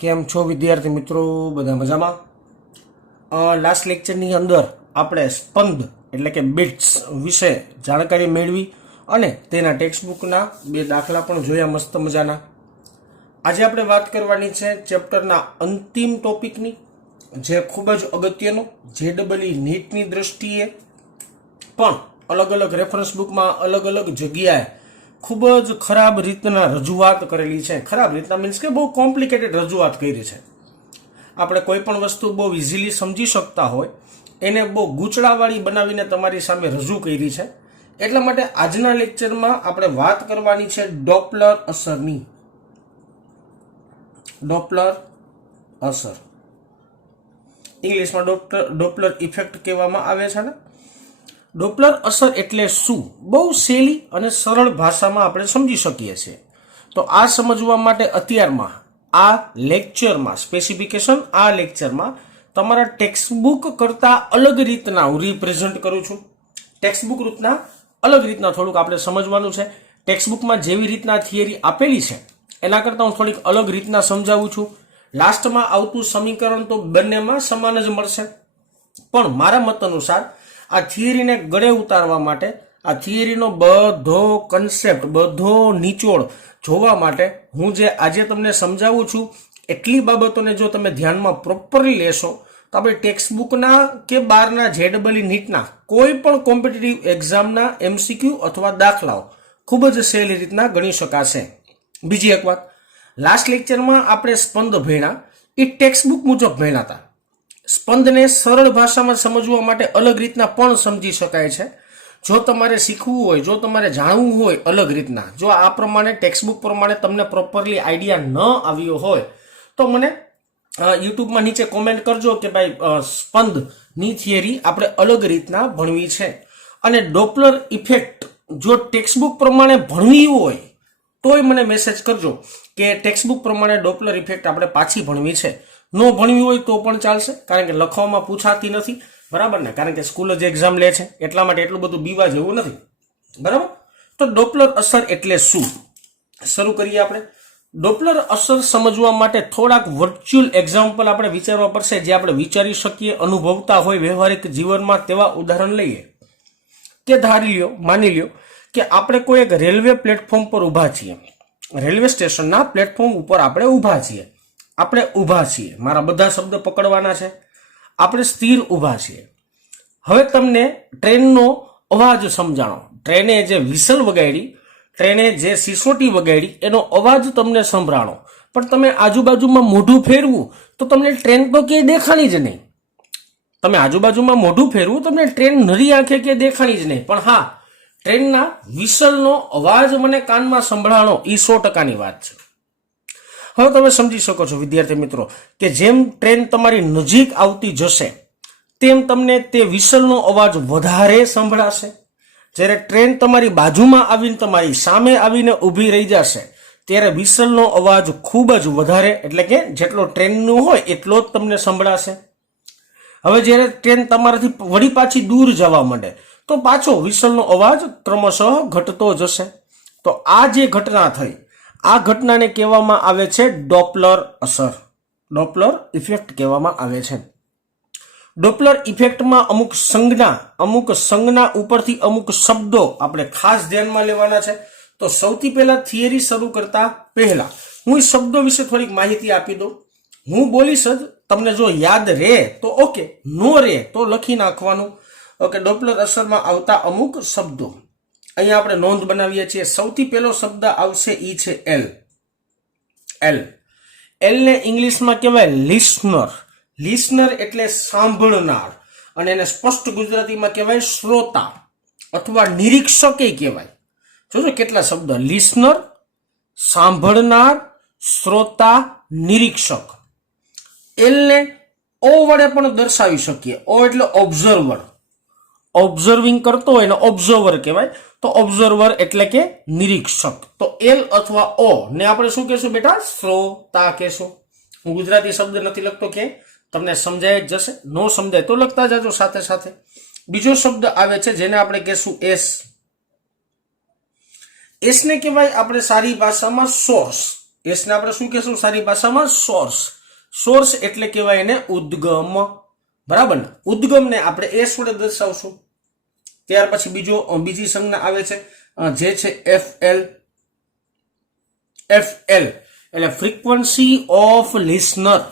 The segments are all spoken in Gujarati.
કેમ છો વિદ્યાર્થી મિત્રો? બધા મજામાં? લાસ્ટ લેક્ચરની અંદર આપણે સ્પંદ એટલે કે બિટ્સ વિશે જાણકારી મેળવી અને તેના ટેક્સ્ટબુકના 2 દાખલા પણ જોયા મસ્ત મજાના. આજે આપણે વાત કરવાની છે ચેપ્ટરના અંતિમ ટોપિકની, જે ખૂબ જ અગત્યનો, JEE નીટની દ્રષ્ટિએ પણ અલગ અલગ રેફરન્સ બુકમાં અલગ અલગ જગ્યાએ ખૂબ જ ખરાબ રીતના રજૂઆત કરેલી છે. ખરાબ રીતના મીન્સ કે બહુ કોમ્પ્લિકેટેડ રજૂઆત કરી છે. આપણે કોઈ પણ વસ્તુ બહુ ઇઝીલી સમજી શકતા હોય એને બહુ ગૂંચળાવાળી બનાવીને તમારી સામે રજૂ કરી છે. એટલા માટે આજના લેક્ચરમાં આપણે વાત કરવાની છે ડોપલર અસરની. ડોપલર અસર ઇંગ્લિશમાં ડોપલર ઇફેક્ટ કહેવામાં આવે છે ને. ડોપલર અસર એટલે શું? બહુ સહેલી અને સરળ ભાષામાં આપણે સમજી શકીએ છીએ. તો આ સમજવા માટે અત્યારમાં આ લેક્ચરમાં સ્પેસિફિકેશન, આ લેક્ચરમાં તમારા ટેક્સ્ટબુક કરતાં અલગ રીતના હું રિપ્રેઝન્ટ કરું છું. ટેક્સ્ટબુક રીતના અલગ રીતના થોડુંક આપણે સમજવાનું છે. ટેક્સ્ટબુકમાં જેવી રીતના થિયરી આપેલી છે એના કરતાં હું થોડીક અલગ રીતના સમજાવું છું. લાસ્ટમાં આવતું સમીકરણ તો બંનેમાં સમાન જ મળશે, પણ મારા મત અનુસાર આ થિયરીને ગળે ઉતારવા માટે, આ થિયરીનો બધો કન્સેપ્ટ, બધો નિચોડ જોવા માટે હું જે આજે તમને સમજાવું છું એટલી બાબતોને જો તમે ધ્યાનમાં પ્રોપરલી લેશો તો આપણે ટેક્સ્ટબુકના કે બારના JEE નીટના કોઈ પણ કોમ્પિટિટિવ એક્ઝામના MCQ અથવા દાખલાઓ ખૂબ જ સહેલી રીતના ગણી શકાશે. બીજી એક વાત, લાસ્ટ લેક્ચરમાં આપણે સ્પંદ ભણ્યા એ ટેક્સ્ટબુક મુજબ ભણ્યા હતા. સ્પંદને સરળ ભાષામાં સમજવા માટે અલગ રીતના પણ સમજી શકાય છે. જો તમારે શીખવું હોય, જો તમારે જાણવું હોય અલગ રીતના, જો આ પ્રમાણે ટેક્સ્ટબુક પ્રમાણે તમને પ્રોપરલી આઈડિયા ન આવ્યો હોય તો મને યુટ્યુબમાં નીચે કોમેન્ટ કરજો કે ભાઈ સ્પંદની થિયરી આપણે અલગ રીતના ભણવી છે. અને ડોપલર ઇફેક્ટ જો ટેક્સ્ટબુક પ્રમાણે ભણવી હોય તોય મને મેસેજ કરજો કે ટેક્સ્ટબુક પ્રમાણે ડોપલર ઇફેક્ટ આપણે પાછી ભણવી છે. ન ભણવી હોય તો પણ ચાલશે, કારણ કે લખવામાં પૂછાતી નથી, બરાબર ને? કારણ કે સ્કૂલ જ એક્ઝામ લે છે, એટલા માટે એટલું બધું બીવા જેવું નથી, બરાબર? તો ડોપલર અસર એટલે શું, શરૂ કરીએ આપણે. ડોપલર અસર સમજવા માટે થોડાક વર્ચ્યુઅલ એક્ઝામ્પલ આપણે વિચારવા પડશે, જે આપણે વિચારી શકીએ, અનુભવતા હોય વ્યવહારિક જીવનમાં તેવા ઉદાહરણ લઈએ. કે ધારી લ્યો, માની લ્યો કે આપણે કોઈ એક રેલવે પ્લેટફોર્મ પર ઊભા છીએ, રેલવે સ્ટેશનના પ્લેટફોર્મ ઉપર આપણે ઊભા છીએ. આપણે ઊભા છીએ, મારા બધા શબ્દ પકડવાના છે. આપણે સ્થિર ઊભા છીએ. હવે તમને ટ્રેનનો અવાજ સમજાણો, ટ્રેને જે વિસલ વગાડી, ટ્રેને જે સિસોટી વગાડી એનો અવાજ તમને સંભળાણો, પણ તમે આજુબાજુમાં મોઢું ફેરવું તો તમને ટ્રેન તો ક્યાંય દેખાણી જ નહીં. તમે આજુબાજુમાં મોઢું ફેરવું તમને ટ્રેન નરી આંખે ક્યાંય દેખાણી જ નહીં, પણ હા, ટ્રેનના વિસલનો અવાજ મને કાનમાં સંભળાણો, એ 100%ની વાત છે. હવે તમે સમજી શકો છો વિદ્યાર્થી મિત્રો કે જેમ ટ્રેન તમારી નજીક આવતી જશે તેમ તમને તે વિસલનો અવાજ વધારે સંભળાશે. જ્યારે ટ્રેન તમારી બાજુમાં આવીને, તમારી સામે આવીને ઊભી રહી જશે ત્યારે વિસલનો અવાજ ખૂબ જ વધારે, એટલે કે જેટલો ટ્રેનનું હોય એટલો જ તમને સંભળાશે. હવે જ્યારે ટ્રેન તમારાથી વળી પાછી દૂર જવા માંડે તો પાછો વિસલનો અવાજ ક્રમશઃ ઘટતો જશે. તો આ જે ઘટના થઈ, આ ઘટનાને કહેવામાં આવે છે ડોપલર અસર, ડોપલર ઇફેક્ટ કહેવામાં આવે છે. ડોપલર ઇફેક્ટમાં અમુક સંજ્ઞા ઉપરથી અમુક શબ્દો આપણે ખાસ ધ્યાનમાં લેવાના છે. તો સૌથી પહેલા થિયરી શરૂ કરતા પહેલા હું શબ્દો વિશે થોડીક માહિતી આપી દઉં. હું બોલીશ જ, તમને જો યાદ રહે તો ઓકે, નો રહે તો લખી નાખવાનું. ઓકે, ડોપલર અસરમાં આવતા અમુક શબ્દો અહીંયા આપણે નોંધ બનાવીએ છીએ. સૌથી પહેલો શબ્દ આવશે ઈ છે એલ. એલ ને ઇંગ્લિશમાં કહેવાય લિસનર. લિસનર એટલે સાંભળનાર, અને એને સ્પષ્ટ ગુજરાતીમાં કહેવાય શ્રોતા અથવા નિરીક્ષકે કહેવાય. જોજો કેટલા શબ્દ: લિસનર, સાંભળનાર, શ્રોતા, નિરીક્ષક. એલને ઓ વડે પણ દર્શાવી શકીએ. ઓ એટલે ઓબ્ઝર્વર, ઓબ્ઝર્વિંગ કરતો હોય ને ઓબ્ઝર્વર કહેવાય. તો ઓબ્ઝર્વર એટલે કે નિરીક્ષક. તો એલ અથવા ઓ ને આપણે શું કહેશું બેટા? શ્રોતા કહેશું. હું ગુજરાતી શબ્દ નથી લખતો, કે તમને સમજાય જ જશે. નો સમજાય તો લખતા જાજો સાથે સાથે. બીજો શબ્દ આવે છે જેને આપણે કહેશું એસ. એસને કહેવાય આપણે સારી ભાષામાં સોર્સ. એસ ને આપણે શું કહેશું સારી ભાષામાં? સોર્સ. સોર્સ એટલે કહેવાય એને ઉદ્ગમ. બરાબર ને? ઉદ્ગમને આપણે એસ વડે દર્શાવશું. ત્યાર પછી બીજી સંજ્ઞા આવે છે જે છે એફએલ. એફએલ એટલે frequency of listener.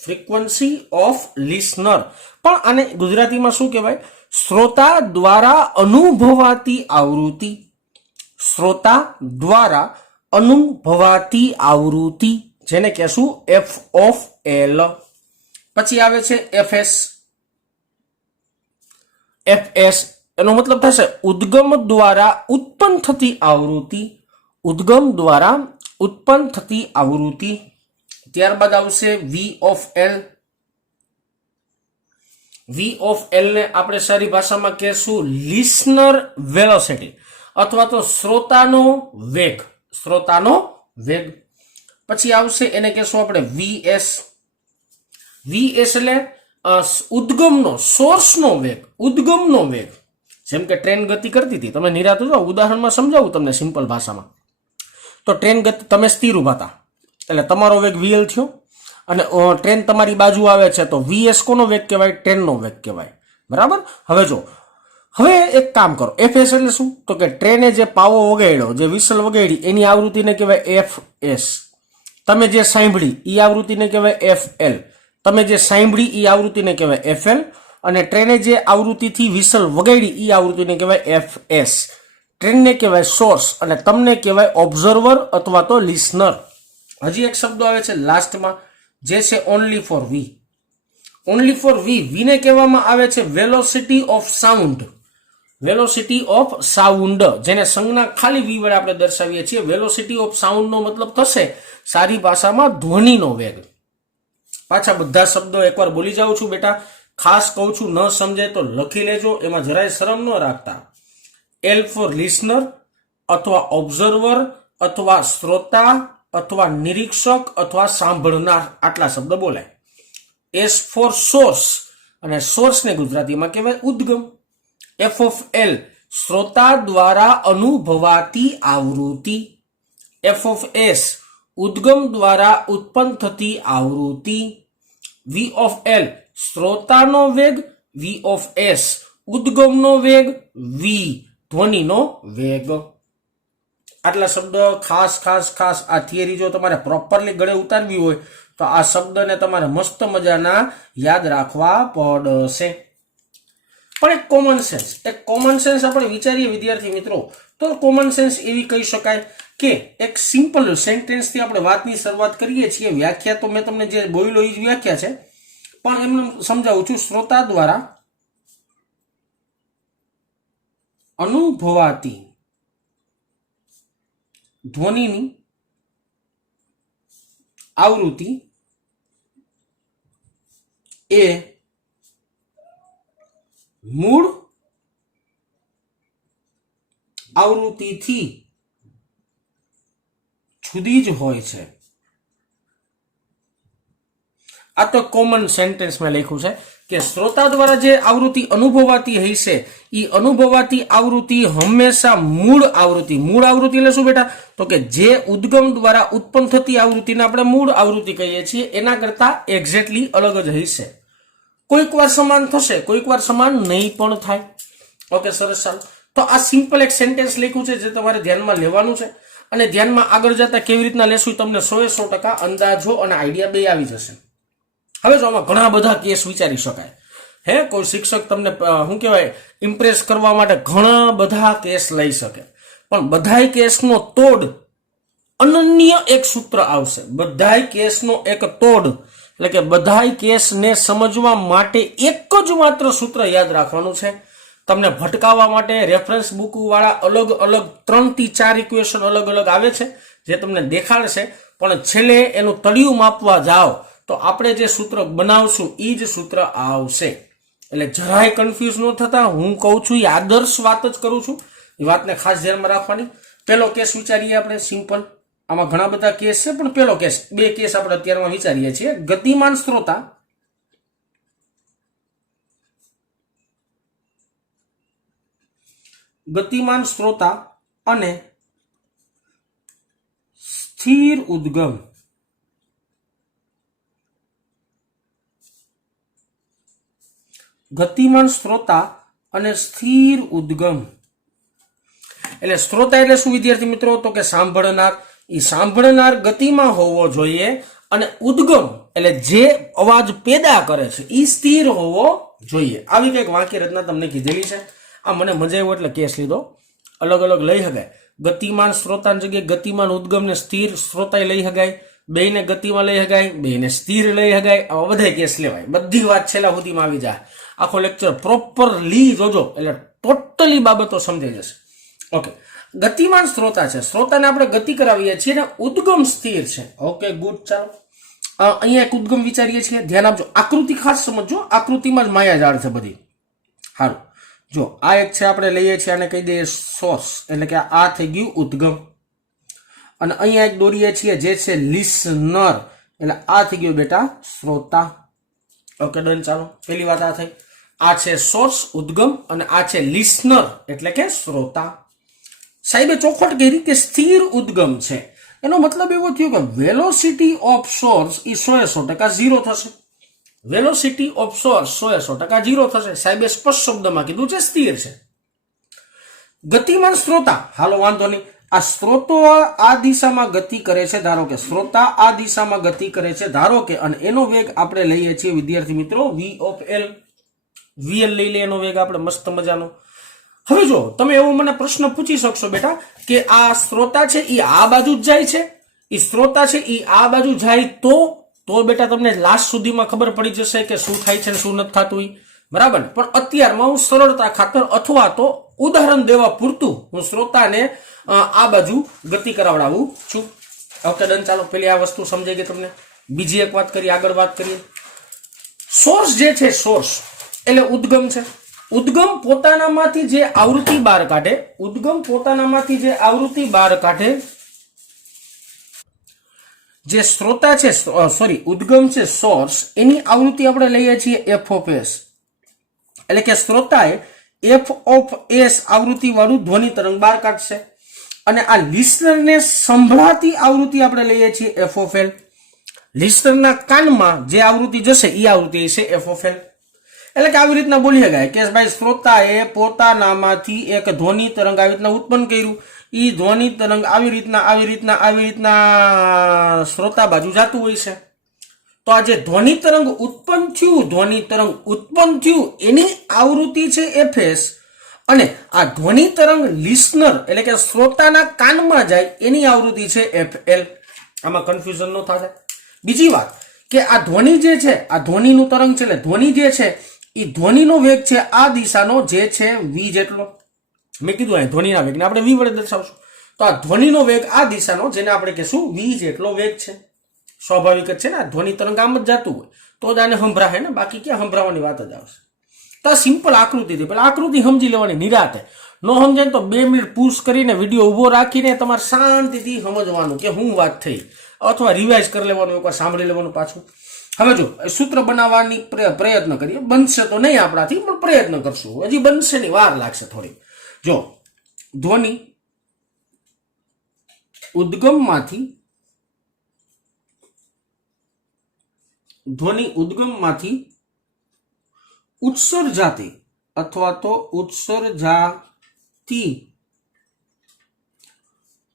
Frequency of listener. પણ આને ગુજરાતીમાં શું કહેવાય? શ્રોતા દ્વારા અનુભવાતી આવૃત્તિ. શ્રોતા દ્વારા અનુભવાતી આવૃત્તિ જેને કહેશું એફ ઓફ એલ. પછી આવે છે એફએસ. એફએસ એનો મતલબ થશે ઉદ્ગમ દ્વારા ઉત્પન્ન થતી આવૃત્તિ. ઉદ્ગમ દ્વારા ઉત્પન્ન થતી આવૃત્તિ. ત્યારબાદ આવશે V of L. V of L ને આપણે સારી ભાષામાં કહેશું લિસનર વેલોસિટી અથવા તો શ્રોતાનો વેગ. શ્રોતાનો વેગ. પછી આવશે એને કહેશું આપણે વીએસ. વીએસ એટલે ઉદ્ગમનો, સોર્સનો વેગ. ઉદ્ગમનો વેગ. જેમ કે ટ્રેન ગતિ કરતી હતી, તમે નિરાતે જો ઉદાહરણમાં સમજાવું તમને સિમ્પલ ભાષામાં. તો ટ્રેન ગતિ, તમે સ્થિર ઉભા હતા એટલે તમારો વેગ વીએલ થયો અને ટ્રેન તમારી બાજુ આવે છે તો વીએસ કોનો વેગ કહેવાય? ટ્રેનનો વેગ કહેવાય. બરાબર. હવે એક કામ કરો. એફએસ એટલે શું? તો કે ટ્રેને જે પાવો વગાડ્યો, જે વિસલ વગાડી એની આવૃત્તિને કહેવાય એફએસ. તમે જે સાંભળી એ આવૃત્તિને કહેવાય એફએલ. તમે જે સાંભળી એ આવૃત્તિને કહેવાય એફએલ. અને ટ્રેને જે આવૃત્તિથી વિસલ વગાડી એ આવૃત્તિને કહેવાય એફએસ. ટ્રેનને કહેવાય સોર્સ અને તમને કહેવાય ઓબ્ઝર્વર અથવા તો લિસનર. હજી એક શબ્દ આવે છે લાસ્ટમાં જે છે only four we. Only four we. વીને કહેવામાં આવે છે velocity of sound. Velocity of sound જેને સંજ્ઞા ખાલી વી વડે આપણે દર્શાવીએ છીએ. વેલોસિટી ઓફ સાઉન્ડનો મતલબ થશે સારી ભાષામાં ધ્વનિનો વેગ. પાછા બધા શબ્દો એકવાર બોલી જાઉં છું બેટા. ખાસ કહું છું, ન સમજે તો લખી લેજો, એમાં જરાય શરમ ન રાખતા. એલ ફોર લિસનર અથવા ઓબ્ઝર્વર અથવા શ્રોતા અથવા નિરીક્ષક અથવા સાંભળનાર, આટલા શબ્દ બોલાય. એસ ફોર સોર્સ અને સોર્સને ગુજરાતીમાં કહેવાય ઉદ્ગમ. એફ ઓફ એલ શ્રોતા દ્વારા અનુભવાતી આવૃત્તિ. એફ ઓફ એસ ઉદ્ગમ દ્વારા ઉત્પન્ન થતી આવૃત્તિ. વી ઓફ એલ શ્રોતાનો વેગ. વી ઓફ એસ ઉદ્ગમનો વેગ. વી ધ્વનિનો વેગ. આટલા શબ્દ ખાસ ખાસ ખાસ આ થિયરી જો તમારે પ્રોપરલી ગળે ઉતારવી હોય તો આ શબ્દને તમારે મસ્ત મજાના યાદ રાખવા પડશે. પણ એક કોમન સેન્સ આપણે વિચારીએ વિદ્યાર્થી મિત્રો, તો કોમન સેન્સ એવી કહી શકાય કે એક સિમ્પલ સેન્ટેન્સથી આપણે વાતની શરૂઆત કરીએ છીએ. વ્યાખ્યા તો મેં તમને જે બોલ્યો એ જ વ્યાખ્યા છે, પણ એમને સમજાવું છું. શ્રોતા દ્વારા અનુભવાતી ધ્વનિની આવૃત્તિ એ મૂળ આવૃત્તિથી જુદી જ હોય છે. આ તો કોમન સેન્ટેન્સ મેં લખ્યું છે કે શ્રોતા દ્વારા જે આવૃત્તિ અનુભવાતી હશે એ અનુભવાતી આવૃત્તિ હંમેશા મૂળ આવૃત્તિ. મૂળ આવૃત્તિ એટલે શું બેટા? તો કે જે ઉદ્ગમ દ્વારા ઉત્પન્ન થતી આવૃત્તિને આપણે મૂળ આવૃત્તિ કહીએ છીએ એના કરતા એક્ઝેક્ટલી અલગ જ હશે. કોઈક વાર સમાન થશે, કોઈક વાર સમાન નહીં પણ થાય. ઓકે, સરસ. ચાલો, તો આ સિમ્પલ એક સેન્ટેન્સ લખ્યું છે જે તમારે ધ્યાનમાં લેવાનું છે અને ધ્યાનમાં આગળ જતા કેવી રીતના લેશું તમને 100% અંદાજો અને આઈડિયા બે આવી જશે. હવે જો આમાં ઘણા બધા કેસ વિચારી શકાય. કોઈ શિક્ષક તમને શું કહેવાય ઇમ્પ્રેસ કરવા માટે ઘણા બધા કેસ લઈ શકે, પણ બધાય કેસનો તોડ અનન્ય એક સૂત્ર આવશે. બધાય કેસનો એક તોડ એટલે કે બધાય કેસને સમજવા માટે એક જ માત્ર સૂત્ર યાદ રાખવાનું છે. તમને ભટકાવવા માટે રેફરન્સ બુક વાળા અલગ અલગ 3 થી 4 ઇક્વેશન અલગ અલગ આવે છે જે તમને દેખાડશે, પણ છેલ્લે એનું તળિયું માપવા જાઓ તો આપણે જે સૂત્ર બનાવશું એ જ સૂત્ર આવશે. એટલે જરાય કન્ફ્યુઝ ન થતા, હું કહું છું એ આદર્શ વાત જ કરું છું, એ વાતને ખાસ ધ્યાનમાં રાખવાની. પેલો કેસ વિચારીએ આપણે સિમ્પલ. આમાં ઘણા બધા કેસ છે પણ પેલો કેસ, 2 કેસ આપણે અત્યારમાં વિચારીએ છીએ. ગતિમાન શ્રોતા અને સ્થિર ઉદ્ગમ, ગતિમાન શ્રોતા અને સ્થિર ઉદ્ગમ. એટલે શ્રોતા એટલે શું વિદ્યાર્થી મિત્રો? તો કે સાંભળનાર. એ સાંભળનાર ગતિમાં હોવો જોઈએ અને ઉદ્ગમ એટલે જે અવાજ પેદા કરે છે એ સ્થિર હોવો જોઈએ. આવી કંઈક વાક્ય રચના તમને કીધેલી છે. આ મને મજા આવ્યો એટલે કેસ લીધો. અલગ અલગ લઈ શકાય. ગતિમાન શ્રોતાની જગ્યાએ ગતિમાન ઉદ્ગમ ને સ્થિર શ્રોતા લઈ શકાય. બેને ગતિમાં લઈ શકાય, બેને સ્થિર લઈ શકાય. આવા બધા કેસ લેવાય. બધી વાત છેલ્લા સુધીમાં આવી જાય. આખો લેક્ચર પ્રોપરલી જોજો એટલે ટોટલી બાબતો સમજાઈ જશે. ઓકે, ગતિમાન શ્રોતા છે, શ્રોતાને આપણે ગતિ કરાવીએ છીએ ને ઉદ્ગમ સ્થિર છે. Okay good. ચાલો અહીંયા એક ઉદ્ગમ વિચારીએ છીએ. ધ્યાન આપજો, આકૃતિ ખાસ સમજો. આકૃતિમાં જ માયાજાળ છે બધી. સારું, જો આ એક છે, આપણે લઈએ છીએ આને કહી દઈએ સોર્સ, એટલે કે આ થઈ ગયું ઉદ્ગમ. અને અહીંયા એક દોરીએ છીએ જે છે લિસનર, એટલે આ થઈ ગયું બેટા શ્રોતા. Okay done. ચાલો પેલી વાત આ થઈ. આ છે સોર્સ ઉદ્ગમ અને આ છે લિસનર એટલે કે શ્રોતા. સાહેબે ચોખવટ કરી કે સ્થિર ઉદ્ગમ છે. એનો મતલબ એવો થયો કે વેલોસિટી ઓફ સોર્સ એ 100% 0 થશે. વેલોસિટી ઓફ સોર્સ 100% 0 થશે. સાહેબે સ્પષ્ટ શબ્દમાં કીધું છે સ્થિર છે. ગતિમાન શ્રોતા, હાલો વાંધો નહીં. આ સ્ત્રોતો આ દિશામાં ગતિ કરે છે, ધારો કે શ્રોતા આ દિશામાં ગતિ કરે છે ધારો કે, અને એનો વેગ આપણે લઈએ છીએ વિદ્યાર્થી મિત્રો v ઓફ l. vl લઈ લે એનો વેગ આપણે મસ્ત મજાનો. હવે જો તમે એવો મને પ્રશ્ન પૂછી શકશો બેટા કે આ શ્રોતા છે એ આ બાજુ જ જાય છે, એ શ્રોતા છે એ આ બાજુ જાય તો બેટા તમને લાસ્ટ સુધીમાં ખબર પડી જશે કે શું થાય છે ને શું નથી થતું. બરાબર. પણ અત્યારમાં હું સરળતા ખાતર અથવા તો ઉદાહરણ દેવા પૂરતું હું શ્રોતાને આ બાજુ ગતિ કરાવડાવું છું. Okay done. ચાલો પેલી આ વસ્તુ સમજાઈ ગઈ તમને. બીજી એક વાત કરીએ, આગળ વાત કરીએ. સોર્સ જે છે, સોર્સ એટલે ઉદ્ગમ છે. ઉદ્ગમ પોતાનામાંથી જે આવૃત્તિ બહાર કાઢે, ઉદ્ગમ પોતાનામાંથી જે આવૃત્તિ બહાર કાઢે, જે શ્રોતા છે સોરી ઉદ્ગમ છે સોર્સ, એની આવૃત્તિ આપણે લઈએ છીએ f ઓફ s. એટલે કે શ્રોતાએ f ઓફ s આવૃત્તિ વાળું ધ્વનિ તરંગ બહાર કાઢશે અને આ લિસનરને સંભળાતી આવૃત્તિ આપણે લઈએ છીએ f ઓફ l. લિસનરના કાનમાં જે આવૃત્તિ જશે એ આવૃત્તિ છે f ઓફ l. એટલે કે આવી રીતના બોલી શકાય કે ભાઈ શ્રોતાએ પોતાનામાંથી એક ધ્વનિ તરંગ આવી રીતના ઉત્પન્ન કર્યું. એ ધ્વનિ તરંગ આવી રીતના શ્રોતા બાજુ જતું હોય છે. તો આ જે ધ્વનિ તરંગ ઉત્પન્ન થયું એની આવૃત્તિ છે fs અને આ ધ્વનિ તરંગ લિસનર એટલે કે શ્રોતાના કાનમાં જાય એની આવૃત્તિ છે fl. આમાં કન્ફ્યુઝન ન થાય. બીજી વાત કે આ ધ્વનિ જે છે, આ ધ્વનિનું તરંગ છે એટલે ધ્વનિ જે છે એ ધ્વનિનો વેગ છે આ દિશાનો જે છે v જેટલો. મેં કીધું અહીં ધ્વનિના વેગને આપણે v વડે દર્શાવશું. તો આ ધ્વનિનો વેગ આ દિશાનો જેને આપણે કહીશું v જેટલો વેગ છે. સ્વાભાવિક જ છે ને, ધ્વનિ તરંગ આમ જ જતું હોય તો જ આને સંભળાય ને, બાકી ક્યાં સંભળાવાની વાત જ આવશે. તો આ સિમ્પલ આકૃતિ હતી. પેલા આકૃતિ સમજી લેવાની નિરાતે. ન સમજાય તો 2 મિનિટ પુશ કરીને વિડીયો ઉભો રાખીને તમારે શાંતિથી સમજવાનું કે શું વાત થઈ, અથવા રિવાઇઝ કરી લેવાનું, એકવાર સાંભળી લેવાનું પાછું. હવે જો સૂત્ર બનાવવાની પ્રયત્ન કરીએ. બનશે તો નહીં આપણાથી, પણ પ્રયત્ન કરશું. હજી બનશે ની વાર લાગશે થોડી. જો ધ્વનિ ઉદ્ગમમાંથી ઉત્સર્જાતી અથવા તો ઉત્સર્જાતી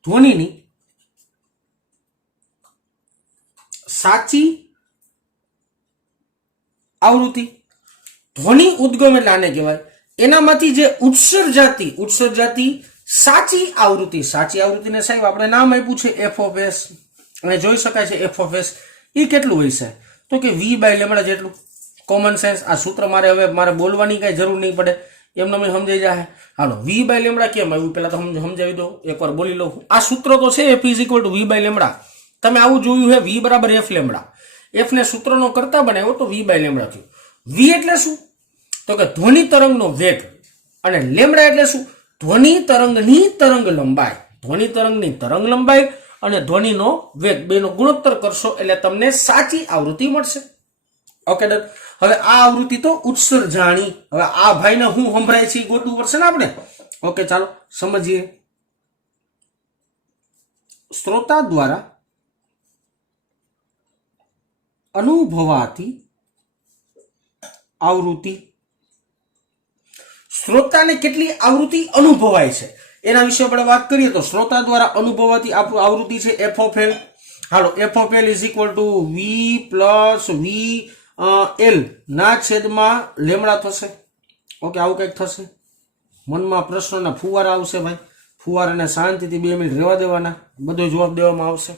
ધ્વનિની સાચી આવૃત્તિ. ધ્વનિ ઉદ્ગમ એટલે આને કહેવાય. એનામાંથી જે ઉત્સર્જાતી સાચી આવૃત્તિને સાહેબ આપણે નામ આપ્યું છે f ઓફ s. અને જોઈ શકાય છે f ઓફ s એ કેટલું હોય છે તો કે v બાય લેમડા જેટલું. Common sense. આ સૂત્ર મારે બોલવાની કઈ જરૂર નહીં પડે, એમને મેં સમજાઈ જાય. હાલો v બાય લેમડા કેમ આવ્યું પેલા તો સમજાવી દો, એકવાર બોલી લઉં. આ સૂત્ર તો છે f is equal to v by lambda. તમે આવું જોયું છે v બરાબર f લેમડા. f ને સૂત્રનો કરતા બનાવ્યો તો v બાય લેમડા થયું. v એટલે શું તો કે ધ્વનિ તરંગનો વેગ અને લેમડા એટલે શું ધ્વનિ તરંગની તરંગ લંબાઈ. ધ્વનિ તરંગની તરંગ લંબાઈ અને ધ્વનિનો વેગ બેનો ગુણોત્તર કરશો એટલે તમને સાચી આવૃત્તિ મળશે. Okay done. હવે આ આવૃત્તિ તો ઉત્સર્જાણી. હવે આ ભાઈને હું સંભળાય છે ગોતવું પડશે ને આપણે. ઓકે ચાલો સમજીએ. શ્રોતા દ્વારા અનુભવાતી આવૃત્તિ, શ્રોતાને કેટલી આવૃત્તિ અનુભવાય છે એના વિશે આપણે વાત કરીએ તો શ્રોતા દ્વારા અનુભવાતી આવૃત્તિ છે એફ ઓફ એલ. હાલો, F of L is equal to V plus V L ના છેદમાં લેમડા થશે. ઓકે, આવું કંઈક થશે. મનમાં પ્રશ્નના ફુવારા આવશે ભાઈ. ફુવારાને શાંતિથી 2 મિનિટ રહેવા દેવાના, બધો જવાબ દેવામાં આવશે.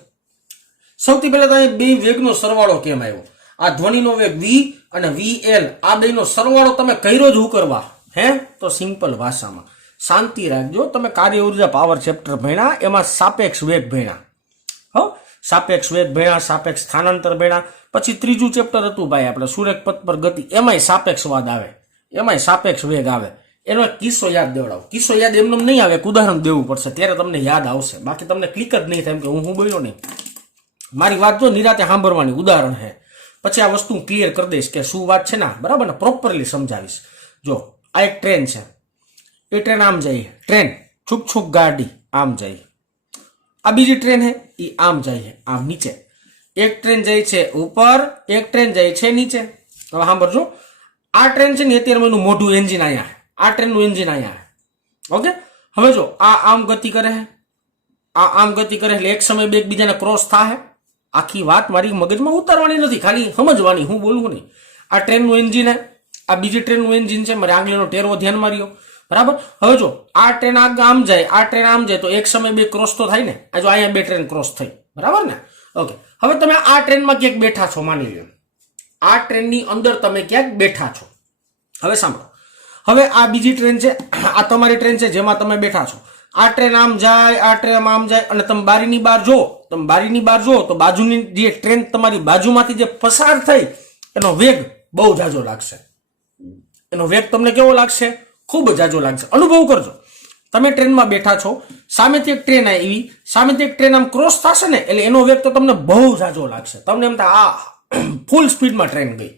સૌથી પહેલા તો અહીં બે વેગનો સરવાળો કેમ આવ્યો? આ ધ્વનિનો વેગ વી અને વી એલ, આ બેનો સરવાળો તમે કર્યો જ હું કરવા હે? તો સિમ્પલ ભાષામાં શાંતિ રાખજો. તમે કાર્ય ઉર્જા પાવર ચેપ્ટર ભણ્યા, એમાં સાપેક્ષ વેગ ભણ્યા. હો, સાપેક્ષ વેગ ભણ્યા, સાપેક્ષ સ્થાનાંતર ભણ્યા. પછી ત્રીજું ચેપ્ટર હતું ભાઈ આપણે સુરેખ પથ પર ગતિ, એમાંય સાપેક્ષવાદ આવે, એમાંય સાપેક્ષ વેગ આવે. એનો એક કિસ્સો યાદ દેવડાવો. કિસ્સો યાદ એમને નહીં આવે, ઉદાહરણ દેવું પડશે ત્યારે તમને યાદ આવશે, બાકી તમને ક્લિક જ નહીં થાય કે હું બોલ્યો નહીં. મારી વાત જો નિરાતે સાંભળવાની, ઉદાહરણ હે, પછી આ વસ્તુ ક્લિયર કરી દઈશ કે શું વાત છે ને, બરાબર ને, પ્રોપરલી સમજાવીશ. જો આ એક ટ્રેન છે, એ ટ્રેન આમ જાય, ટ્રેન છુક છુક ગાડી આમ જાય. આ બીજી ટ્રેન હે, એ આમ જાય આમ નીચે. એક ટ્રેન જાય છે ઉપર, એક ટ્રેન જાય છે નીચે. હવે સાંભળજો, આ ટ્રેન છે ને અત્યારે એનું મોઢું એન્જિન અહીંયા, આ ટ્રેનનું એન્જિન અહીંયા. ઓકે, હવે જો આ આમ ગતિ કરે, આ આમ ગતિ કરે, એટલે એક સમય બે એકબીજાને ક્રોસ થાય. આખી વાત મારી મગજમાં ઉતારવાની નથી, ખાલી સમજવાની, હું બોલવું નહીં. આ ટ્રેનનું એન્જિન હે, આ બીજી ટ્રેનનું એન્જિન છે, મારે આંગળીનો ટેરવો ધ્યાનમાં રહ્યો, બરાબર. હવે જો આ ટ્રેન આમ જાય, આ ટ્રેન આમ જાય, તો એક સમય બે ક્રોસ તો થાય ને. આ જો અહીંયા બે ટ્રેન ક્રોસ થઈ, બરાબર ને. ઓકે, હવે તમે આ ટ્રેનમાં ક્યાંક બેઠા છો, માની લો આ ટ્રેનની અંદર તમે ક્યાંક બેઠા છો. હવે સાંભળો, હવે આ બીજી ટ્રેન છે, આ તમારી ટ્રેન છે જેમાં તમે બેઠા છો. આ ટ્રેન આમ જાય, આ ટ્રેન આમ જાય, અને તમે બારીની બહાર જો, તમે બારીની બહાર જો તો બાજુની જે ટ્રેન તમારી બાજુમાંથી જે પસાર થઈ એનો વેગ બહુ જાજો લાગશે. એનો વેગ તમને કેવો લાગશે? ખૂબ જાજો લાગશે. અનુભવ કરજો. તમે ટ્રેનમાં બેઠા છો, સામેથી એક ટ્રેન આવી, સામેથી એક ટ્રેન આમ ક્રોસ થશે ને, એટલે એનો વેગ તો તમને બહુ જાજો લાગશે. તમને એમ થાય આ ફૂલ સ્પીડમાં ટ્રેન ગઈ.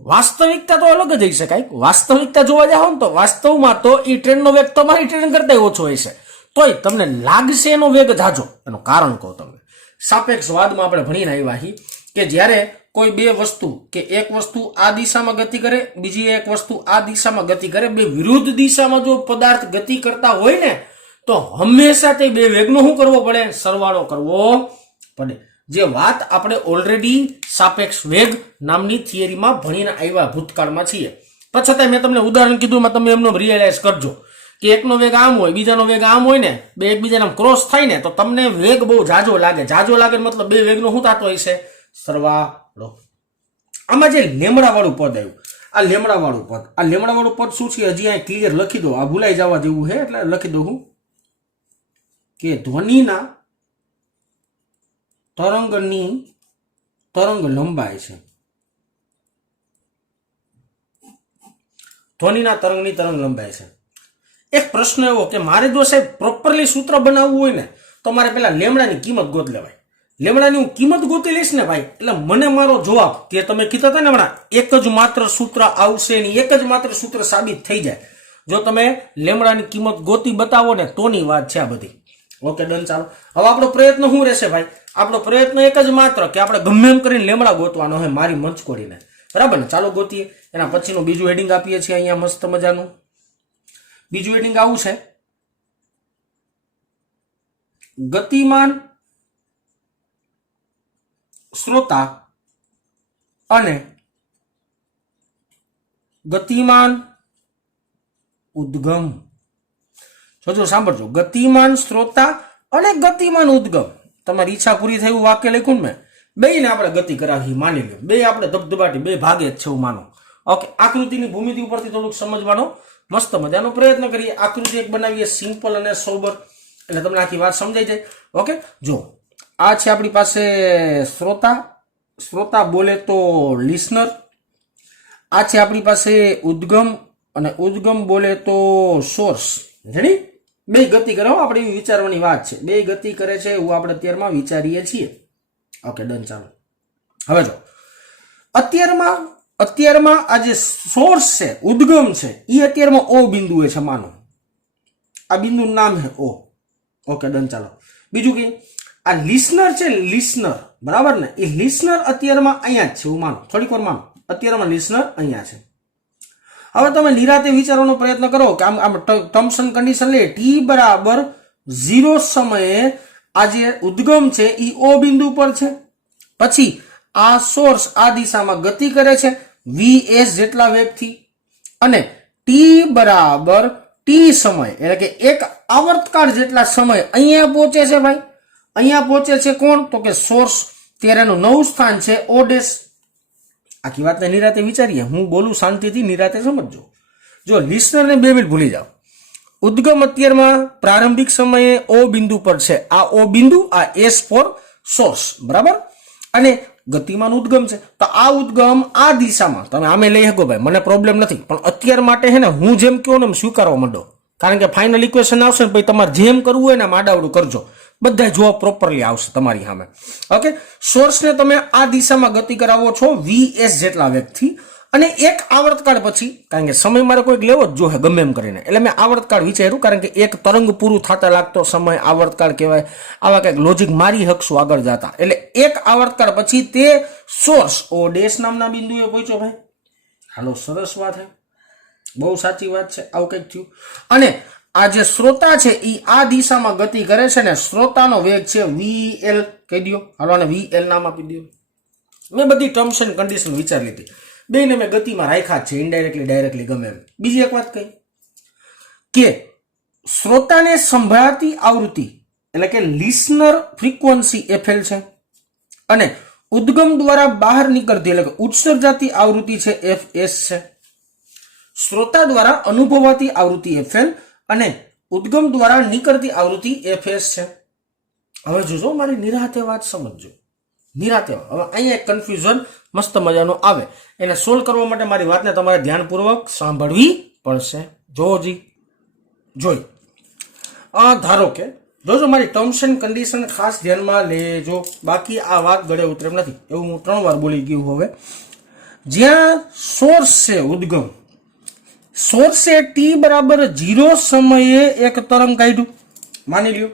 વાસ્તવિકતા તો અલગ જ હશે. કાંઈક વાસ્તવિકતા જોવા જાવ ને તો વાસ્તવમાં તો એ ટ્રેનનો વેગ તમારી ટ્રેન કરતા ઓછો હશે, તોય તમને લાગશે એનો વેગ જાજો. એનું કારણ કહું તમને. સાપેક્ષવાદમાં આપણે ભણીને આવ્યા છીએ કે જ્યારે કોઈ બે વસ્તુ કે એક વસ્તુ આ દિશામાં ગતિ કરે, બીજી એક વસ્તુ આ દિશામાં ગતિ કરે, બે વિરુદ્ધ દિશામાં જો પદાર્થ ગતિ કરતા હોય ને, તો હંમેશા તે બે વેગનો શું કરવો પડે? સરવાળો કરવો પડે. જે વાત આપણે ઓલરેડી સાપેક્ષ વેગ નામની થિયરીમાં ભણીને આવ્યા ભૂતકાળમાં છીએ. પછી મેં તમને ઉદાહરણ કીધું, તમે એમનો રિયલાઇઝ કરજો કે એકનો વેગ આમ હોય, બીજાનો વેગ આમ હોય ને, બે એકબીજાને ક્રોસ થાય ને, તો તમને વેગ બહુ જાજો લાગે. જાજો લાગે મતલબ બે વેગનો શું થતો હોય છે? સરવાળો. આમાં જે લેમડા વાળું પદ આવ્યું, આ લેમડા વાળું પદ, આ લેમડા વાળું પદ શું છે હજી અહીં ક્લિયર લખી દો. આ ભૂલાઈ જવા જેવું છે એટલે લખી દો હું કે ધ્વનિના તરંગ લંબાઈ છે. ધ્વનિના તરંગની તરંગ લંબાઈ છે. એક પ્રશ્ન એવો કે મારે જો સાહેબ પ્રોપરલી સૂત્ર બનાવવું હોય ને તો મારે પેલા લેમડાની કિંમત ગોત લેવાય. લેમડાની હું કિંમત ગોતી લઈશ ને ભાઈ, એટલે મને મારો જવાબ કે તમે કીધા હતા ને હમણાં એક જ માત્ર સૂત્ર આવશે ને, એક જ માત્ર સૂત્ર સાબિત થઈ જાય જો તમે લેમડાની કિંમત ગોતી બતાવો ને, તોની વાત છે આ બધી. Okay, done. ચાલો, હવે આપણો પ્રયત્ન શું રહેશે ભાઈ? આપણો પ્રયત્ન એક જ માત્ર કે આપણે ગમે એમ કરીને લેમડા ગોતવાનો હોય મારી મંચકોડીને, બરાબર ને. ચાલો ગોતીએ. એના પછીનું બીજું હેડિંગ આપીએ છીએ અહીંયા મસ્ત મજાનું. બીજું હેડિંગ આવું છે, ગતિમાન શ્રોતા અને ગતિમાન ઉદ્ગમ. જો સાંભળજો, ગતિમાન શ્રોતા અને ગતિમાન ઉદ્ગમ. તમારી ઈચ્છા પૂરી થઈ એવું વાક્ય લખ્યું ને, બે ને આપણે ગતિ કરાવી માની લો, બે આપણે ધબધબાટી બે ભાગે જ છે એવું માનો. ઓકે, આકૃતિની ભૂમિતિ ઉપરથી થોડુંક સમજવાનો મસ્ત મજાનો પ્રયત્ન કરીએ. આકૃતિ એક બનાવીએ સિમ્પલ અને સોબર, એટલે તમને આખી વાત સમજાઈ જાય. ઓકે, જો આ છે આપણી પાસે શ્રોતા, શ્રોતા બોલે તો લિસનર. આ છે આપણી પાસે ઉદ્ગમ, અને ઉદ્ગમ બોલે તો સોર્સ. જણી બે ગતિ કરે, આપણે એવી વિચારવાની વાત છે, બે ગતિ કરે છે એવું આપણે અત્યારમાં વિચારીએ છીએ. Okay, done. ચાલો, હવે જો અત્યારમાં આ જે સોર્સ છે, ઉદ્ગમ છે, એ અત્યારમાં ઓ બિંદુએ છે માનો. આ બિંદુનું નામ છે ઓ. Okay, done. ચાલો, બીજું કે આ લિસનર છે, લિસનર बराबर ने ए लिसनर अत्यारमा अहींया ज छे, हुं मानु थोड़ीक वार मानु अत्यारमा लिसनर अहींया छे। हवे तमे निराते विचारવાનો प्रयत्न करो कि आम टर्म्स एंड कंडीशन ले टी बराबर 0 समये आ जे उद्गम छे ई ओ बिंदु पर छे, पछी आ सोर्स आ दिशामां गति करे छे vs जेटला वेगथी अने t बराबर t समय એટલે કે એક આવર્તકાળ જેટલા સમય અહીંયા પહોંચે છે ભાઈ। અહીંયા પહોંચે છે કોણ? તો કે સોર્સ, ત્યારે એનું નવું સ્થાન છે o ડેશ। આખી વાતને નિરાતે વિચારીએ, હું બોલું શાંતિથી નિરાતે સમજજો। જો લિસનરને 2 મિનિટ ભૂલી જાઓ, ઉદ્ગમ અત્યારમાં પ્રારંભિક સમયે o બિંદુ પર છે, આ o બિંદુ, આ s ફોર સોર્સ, બરાબર, અને ગતિમાન ઉદ્ગમ છે, તો આ ઉદ્ગમ આ દિશામાં તમે આમે લઈ શકો ભાઈ, મને પ્રોબ્લેમ નથી, પણ અત્યાર માટે હે ને હું જેમ કહું ને એમ સ્વીકારવા માંડો, કારણ કે ફાઇનલ ઇક્વેશન આવશે ને પછી તમારે જેમ કરવું હોય ને આડાવડું કરજો, બધા જવાબ પ્રોપરલી આવશે તમારી સામે। ઓકે, સોર્સને તમે આ દિશામાં ગતિ કરાવો છો vs જેટલા વેગથી, અને એક આવર્તકાળ પછી, કારણ કે સમય મારે કોઈક લેવો જ જોઈએ ગમે એમ કરીને, એટલે મેં આવર્તકાળ વિચાર્યું, કારણ કે એક તરંગ પૂરું થતા લાગતો સમય આવર્તકાળ કહેવાય, આવા કંઈક લોજિક મારી હકશું આગળ જતા, એટલે એક આવર્તકાળ પછી તે સોર્સ ઓ ડેશ નામના બિંદુએ પહોંચ્યો ભાઈ। હાલો, સરસ વાત છે, બહુ સાચી વાત છે, આવું કંઈક થયું। અને આ જે શ્રોતા છે એ આ દિશામાં ગતિ કરે છે ને શ્રોતાનો વેગ છે vl કહી દો, હાલો અને vl નામ આપી દો। મેં બધી ટર્મ્સ એન્ડ કન્ડિશન વિચારી લીધી, બેને મેં ગતિમાં રાખ્યા છે, ઇનડાયરેક્ટલી ડાયરેક્ટલી ગમે એમ। બીજી એક વાત કહી કે શ્રોતાને સંભળાતી આવૃત્તિ એટલે કે લિસનર ફ્રીક્વન્સી fl છે, અને ઉદ્ગમ દ્વારા બહાર નીકળતી એટલે કે ઉત્સર્જાતી આવૃત્તિ છે fs છે। શ્રોતા દ્વારા અનુભવાતી આવૃત્તિ fl અને ઉદ્ગમ દ્વારા નીકળતી આવૃત્તિ fs છે। હવે જોજો, મારી નિરાતે વાત સમજજો, નિરાતે। હવે અહીંયા એક કન્ફ્યુઝન મસ્ત મજાનો આવે, એને સોલ્વ કરવા માટે મારી વાતને તમારે ધ્યાનપૂર્વક સાંભળવી પડશે। જોજી જોઈ ધારો કે જોજો, મારી ટર્મ્સ એન્ડ કન્ડિશન ખાસ ધ્યાનમાં લેજો, બાકી આ વાત ગળે ઉતરે નથી, એવું હું 3 વાર બોલી ગયું। હવે જ્યાં સોર્સ છે ઉદ્ગમ, સોર્સે t બરાબર 0 સમયે એક તરંગ કાઢ્યું, માની લ્યો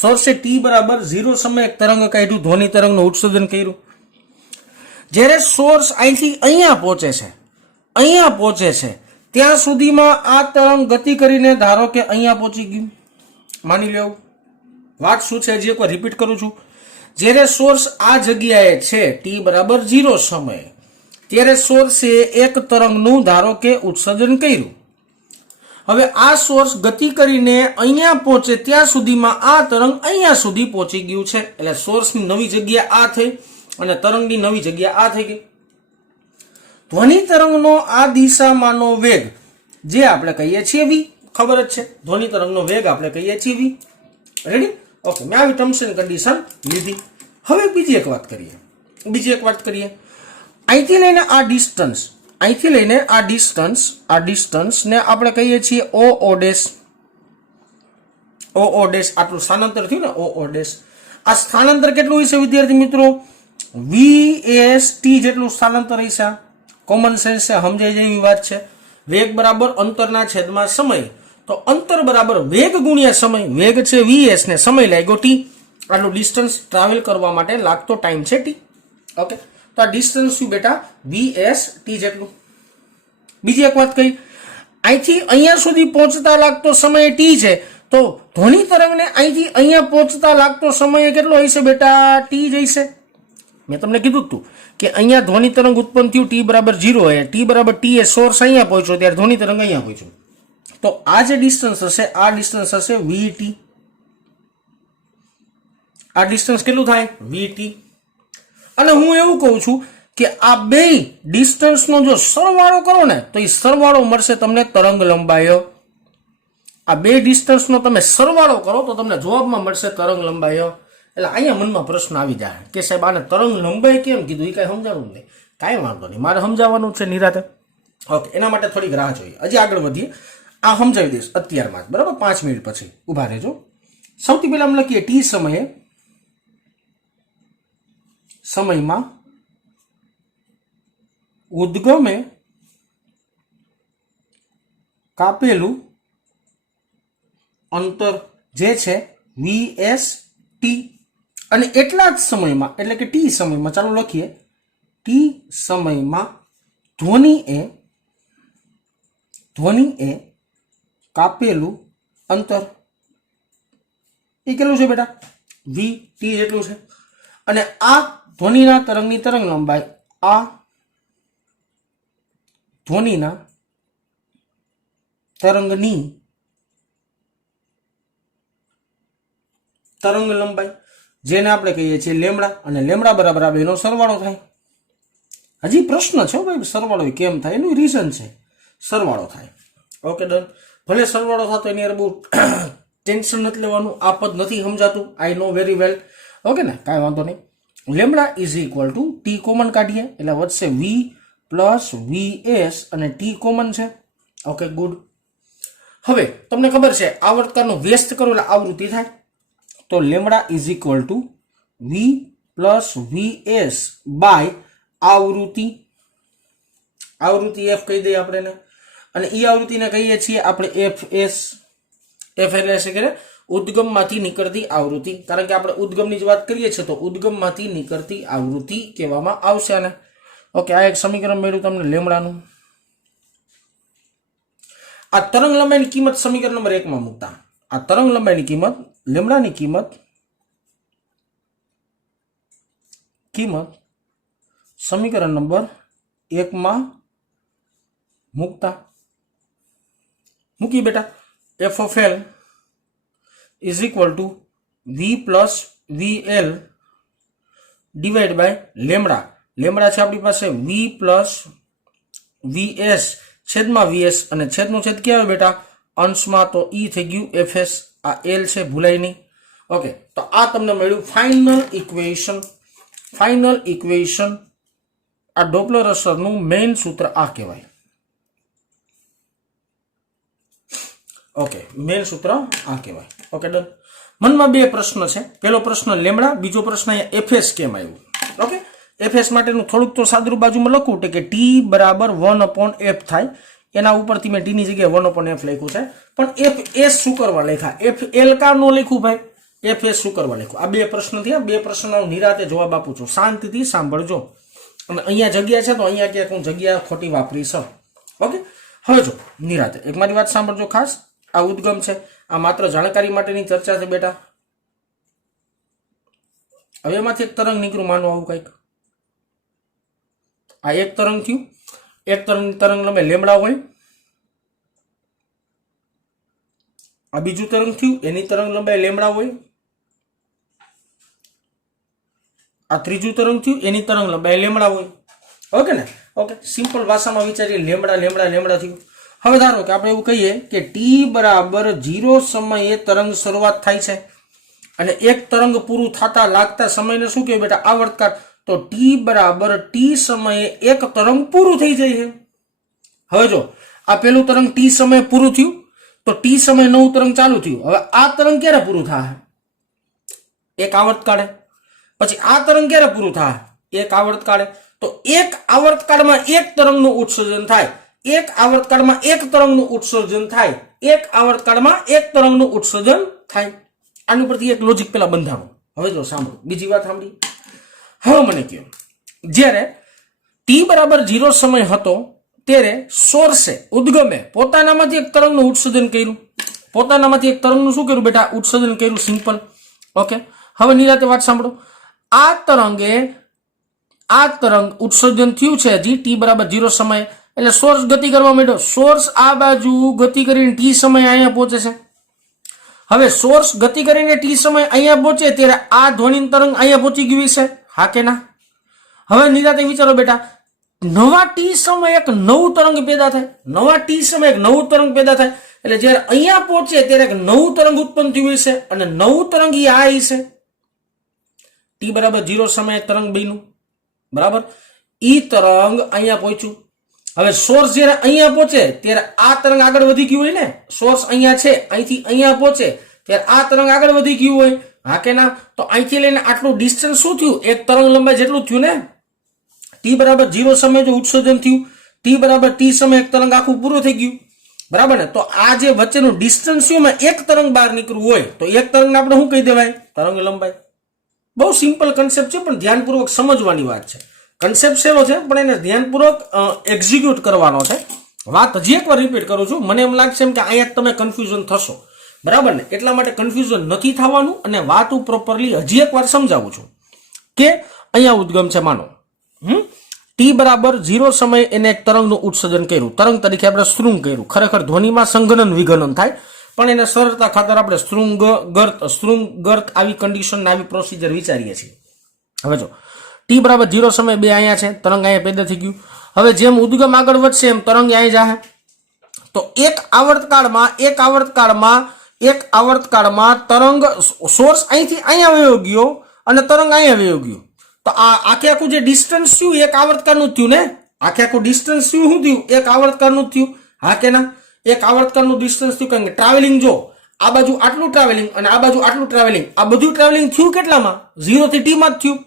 સોર્સે t બરાબર 0 સમયે એક તરંગ કાઢ્યું, ધ્વનિ તરંગનું ઉત્સર્જન કર્યું। જ્યારે સોર્સ અહીંથી અહીંયા પહોંચે છે ત્યાં સુધીમાં આ તરંગ ગતિ કરીને ધારો કે અહીંયા પહોંચી ગયું, માની લેવું। વાત શું છે હજી એકવાર રિપીટ કરું છું, જ્યારે સોર્સ આ જગ્યાએ છે t બરાબર 0 સમયે, ત્યારે સોર્સે એક તરંગનું ધારો કે ઉત્સર્જન કર્યું। હવે આ સોર્સ ગતિ કરીને અહીંયા પહોંચે ત્યાં સુધીમાં આ તરંગ અહીંયા સુધી પહોંચી ગયું છે, એટલે સોર્સની નવી જગ્યા આ થઈ અને તરંગની નવી જગ્યા આ થઈ ગઈ। ધ્વનિ તરંગનો આ દિશામાંનો વેગ જે આપણે કહીએ છીએ v, ખબર જ છે, ધ્વનિ તરંગનો વેગ આપણે કહીએ છીએ v, રેડી? ઓકે, મેં આવી ટર્મ્સ એન્ડ કન્ડિશન લીધી। હવે બીજી એક વાત કરીએ, અહીંથી લઈને આ ડિસ્ટન્સ, આ ડિસ્ટન્સ ને આપણે કહીએ છીએ o ડેશ, આટલું સ્થાનાંતર થયું ને o ડેશ। આ સ્થાનાંતર કેટલું હશે વિદ્યાર્થી મિત્રો? vst જેટલું સ્થાનાંતર હશે। કોમન સેન્સ છે, સમજાય જેવી વાત છે। વેગ બરાબર અંતરના છેદમાં સમય, તો અંતર બરાબર વેગ ગુણ્યા સમય, વેગ છે vs ને સમય લાગ્યો t, આટલું ડિસ્ટન્સ ટ્રાવેલ કરવા માટે લાગતો ટાઈમ છે t। ઓકે, તો આ ડિસ્ટન્સ શું બેટા? vst જેટલું। બીજી એક વાત કહી, અહીંથી અહીંયા સુધી પહોંચતા લાગતો સમય t છે, તો ધ્વનિ તરંગને અહીંથી અહીંયા પહોંચતા લાગતો સમય કેટલો હશે બેટા? t જ હશે। મેં તમને કીધું હતું કે અહીંયા ધ્વનિ તરંગ ઉત્પન્ન થયું t બરાબર 0 હોય, t બરાબર t એ સોર્સ અહીંયા પહોંચ્યો ત્યારે ધ્વનિ તરંગ અહીંયા પહોંચ્યું, તો આ જે ડિસ્ટન્સ હશે આ ડિસ્ટન્સ હશે vt। આ ડિસ્ટન્સ કેટલું થાય? vt। અને હું એવું કહું છું કે આ બે ડિસ્ટન્સનો જો સરવાળો કરો ને તો એ સરવાળો મળશે તમને તરંગ લંબાઈ। આ બે ડિસ્ટન્સનો તમે સરવાળો કરો તો તમને જવાબમાં મળશે તરંગ લંબાઈ। એટલે અહીંયા મનમાં પ્રશ્ન આવી જાય કે સાહેબ આને તરંગ લંબાઈ કેમ કીધું, એ કાંઈ સમજાવવું નહીં, કાંઈ વાંધો નહીં, મારે સમજાવવાનું છે નિરાતે। ઓકે, એના માટે થોડીક રાહ જોઈએ, હજી આગળ વધીએ, આ સમજાવી દઈશ અત્યારમાં જ, બરાબર? 5 મિનિટ પછી ઊભા રહેજો। સૌથી પહેલા અમે લખીએ t સમયમાં ઉદ્ગમે કાપેલું અંતર જે છે vst, અને એટલા જ સમયમાં એટલે કે ટી સમયમાં, ચાલો લખીએ, ટી સમયમાં ધ્વનિએ કાપેલું અંતર એ કેટલું છે બેટા? વી ટી જેટલું છે. અને આ ધ્વનિના તરંગની તરંગ લંબાઈ, આ ધ્વનિના તરંગની તરંગ લંબાઈ, જેને આપણે કહીએ છીએ લેમડા, અને લેમડા બરાબર આ બેનો સરવાળો થાય. હજી પ્રશ્ન છે ભાઈ, સરવાળો કેમ થાય એનું રીઝન છે, સરવાળો થાય. Okay done. ભલે સરવાળો થતો એની બહુ ટેન્શન નથી લેવાનું, આ પદ નથી સમજાતું, આઈ નો વેરી વેલ. ઓકે ને, કાંઈ વાંધો નહીં. Lambda is equal two T common કાઢીએ એટલે વધશે વી પ્લસ વીએસ, અને ટી કોમન છે. Okay good. હવે તમને ખબર છે આવર્તકારનો વ્યસ્ત કરો એટલે આવૃત્તિ થાય, તો lambda is equal to V plus VS by આવૃત્તિ. આવૃત્તિ એફ કહી દઈએ આપણે એને, અને ઈ આવૃત્તિને કહીએ છીએ આપણે એફ એસ. એફ એટલે છે કે ઉદ્ગમમાંથી નીકળતી આવૃત્તિ, કારણ કે આપણે ઉદ્ગમની જ વાત કરીએ છીએ તો ઉદ્ગમમાંથી નીકળતી આવૃત્તિ કહેવામાં આવશે આને. ઓકે, આ એક સમીકરણ મળ્યું તમને લેમડાનું. આ તરંગ લંબાઈની કિંમત સમીકરણ નંબર 1 માં મૂકતા, આ તરંગ લંબાઈની કિંમત, લેમડાની કિંમત સમીકરણ નંબર 1 માં મૂકતા, મૂકી બેટા. F of L is equal to V plus VL divide by lambda. Lambda છે આપણી પાસે વી પ્લસ વીએસ છેદમાં વીએસ, અને છેદનું છેદ ક્યાં આવે બેટા? અંશમાં, તો ઈ થઈ ગયું એફએસ. આ એલ છે, ભૂલાય નહીં. ઓકે, તો આ તમને મળ્યું ફાઇનલ ઇક્વેશન. ફાઇનલ ઇક્વેશન, આ ડોપલર અસરનું મેઇન સૂત્ર આ કહેવાય. ઓકે, મેઇન સૂત્ર આ કહેવાય. Okay done. મનમાં બે પ્રશ્ન છે. પહેલો પ્રશ્ન લેમડા, બીજો પ્રશ્ન અહીંયા એફએસ કેમ આવ્યું. ઓકે, એફએસ માટેનું થોડુંક તો સાદું બાજુમાં લખું કે ટી બરાબર 1/f થાય, એના ઉપરથી મેં ટીની જગ્યાએ 1/f લખ્યું છે, પણ એફ એસ શું કરવા લખ્યા? એફ એલ કા નો લખ્યું ભાઈ? એફ એસ શું કરવા લખ્યું? આ બે પ્રશ્ન થયા. બે પ્રશ્નનો નિરાતે જવાબ આપું છું, શાંતિથી સાંભળજો. અને અહીંયા જગ્યા છે તો અહીંયા ક્યાંક હું જગ્યા ખોટી વાપરી છે. ઓકે, હવે જો નિરાતે એક મારી વાત સાંભળજો ખાસ. આ ઉદ્ગમ છે, આ માત્ર જાણકારી માટેની ચર્ચા છે બેટા. હવે એમાંથી એક તરંગ નીકળું, માનો આવું કંઈક. આ એક તરંગ થયું, એક તરંગ લંબાઈ લેમડા હોય. આ બીજું તરંગ થયું, એની તરંગ લંબાઈ લેમડા હોય. આ ત્રીજું તરંગ થયું, એની તરંગ લંબાઈ લેમડા હોય. ઓકે ને? ઓકે, સિમ્પલ ભાષામાં વિચારીએ, લેમડા લેમડા લેમડા થયું. હવે ધારો કે આપણે એવું કહીએ કે ટી બરાબર 0 સમયે તરંગ શરૂઆત થાય છે, અને એક તરંગ પૂરું થતા લાગતા સમયને શું કહેવાય બેટા? આવર્તકાળ. તો ટી બરાબર ટી સમયે એક તરંગ પૂરું થઈ જાય છે. હવે જો આ પેલું તરંગ ટી સમયે પૂરું થયું, તો ટી સમયે નવું તરંગ ચાલુ થયું. હવે આ તરંગ ક્યારે પૂરું થાય? એક આવર્તકાળે. પછી આ તરંગ ક્યારે પૂરું થાય? એક આવર્તકાળે. તો એક આવર્તકાળમાં એક તરંગનું ઉત્સર્જન થાય, એક આવર્તકાળમાં એક તરંગનું ઉત્સર્જન થાય, એક આવર્તકાળમાં એક તરંગનું ઉત્સર્જન થાય. આની ઉપરથી એક લોજિક પેલા બંધાણું. હવે જો સાંભળો, બીજી વાત સાંભળી. હવે મને કહો, જ્યારે ટી બરાબર 0 સમય હતો ત્યારે સોર્સે, ઉદ્ગમે પોતાનામાંથી એક તરંગનું ઉત્સર્જન કર્યું. પોતાનામાંથી એક તરંગનું શું કર્યું બેટા? ઉત્સર્જન કર્યું. સિમ્પલ. ઓકે, હવે નિરાતે વાત સાંભળો. આ તરંગ ઉત્સર્જન થયું છે હજી ટી બરાબર 0 સમયે, એટલે સોર્સ ગતિ કરવા માંડ્યો. સોર્સ આ બાજુ ગતિ કરીને ટી સમય અહીંયા પહોંચે છે. હવે સોર્સ ગતિ કરીને ટી સમય અહીંયા પહોંચે ત્યારે આ ધ્વનિ તરંગ અહીંયા પહોંચી ગયું છે, હા કે ના? હવે નિરાતે વિચારો બેટા, નવા ટી સમય એક નવું તરંગ પેદા થાય. નવા ટી સમય એક નવું તરંગ પેદા થાય એટલે જ્યારે અહીંયા પહોંચે ત્યારે એક નવું તરંગ ઉત્પન્ન થયું છે, અને નવું તરંગ એ આ છે. ટી બરાબર 0 સમયે તરંગ બન્યું, બરાબર. ઈ તરંગ અહીંયા પહોંચ્યું. હવે સોર્સ જ્યારે અહીંયા પહોંચે ત્યારે આ તરંગ આગળ વધી ગયું હોય ને. સોર્સ અહીંયા છે, અહીંથી અહીંયા પહોંચે ત્યારે આ તરંગ આગળ વધી ગયું હોય, હા કે ના? તો અહીંથી લઈને આટલું ડિસ્ટન્સ શું થયું? એક તરંગ લંબાઈ જેટલું થયું ને. ટી બરાબર 0 સમયે જો ઉત્સર્જન થયું, ટી બરાબર ટી સમયે એક તરંગ આખું પૂરું થઈ ગયું, બરાબર ને? તો આ જે વચ્ચેનું ડિસ્ટન્સ થયું, એક તરંગ બહાર નીકળવું હોય તો એક તરંગને આપણે શું કહી દેવાય? તરંગ લંબાઈ. બહુ સિમ્પલ કન્સેપ્ટ છે, પણ ધ્યાનપૂર્વક સમજવાની વાત છે. કન્સેપ્ટ સેલો છે, પણ એને ધ્યાનપૂર્વક એક્ઝિક્યુટ કરવાનો છે. વાત હજી એકવાર રિપીટ કરું છું. મને એમ લાગશે એમ કે અહીંયા તમે કન્ફ્યુઝન થશો, બરાબર ને? એટલા માટે કન્ફ્યુઝન નથી થવાનું, અને વાત હું પ્રોપરલી હજી એકવાર સમજાવું છું કે અહીંયા ઉદ્ગમ છે, માનો ટી બરાબર 0 સમયે એને એક તરંગનું ઉત્સર્જન કર્યું, તરંગ તરીકે આપણે શૃંગ કર્યું. ખરેખર ધ્વનિમાં સંઘનન વિઘનન થાય, પણ એને સરળતા ખાતર આપણે શૃંગગર્ત આવી કન્ડિશન આવી પ્રોસિજર વિચારીએ છીએ. હવે જો ટી બરાબર 0 સમય 2 અહીંયા છે, તરંગ અહીંયા પેદા થઈ ગયું. હવે જેમ ઉદ્ગમ આગળ વધશે એમ તરંગ અહીં જાય, તો એક આવર્તકાળમાં તરંગ સોર્સ અહીંથી અહીંયા વયો ગયો અને તરંગ અહીંયા વયો ગયો. તો આ આખું જે ડિસ્ટન્સ થયું એક આવર્તકાળનું થયું ને, આખું ડિસ્ટન્સ થયું શું થયું? એક આવર્તકાળનું થયું. હા કે ના? એક આવર્તકાળનું ડિસ્ટન્સ થયું. કારણ કે ટ્રાવેલિંગ જો આ બાજુ આટલું ટ્રાવેલિંગ અને આ બાજુ આટલું ટ્રાવેલિંગ, આ બધું ટ્રાવેલિંગ થયું કેટલામાં? 0 થી t માં જ થયું.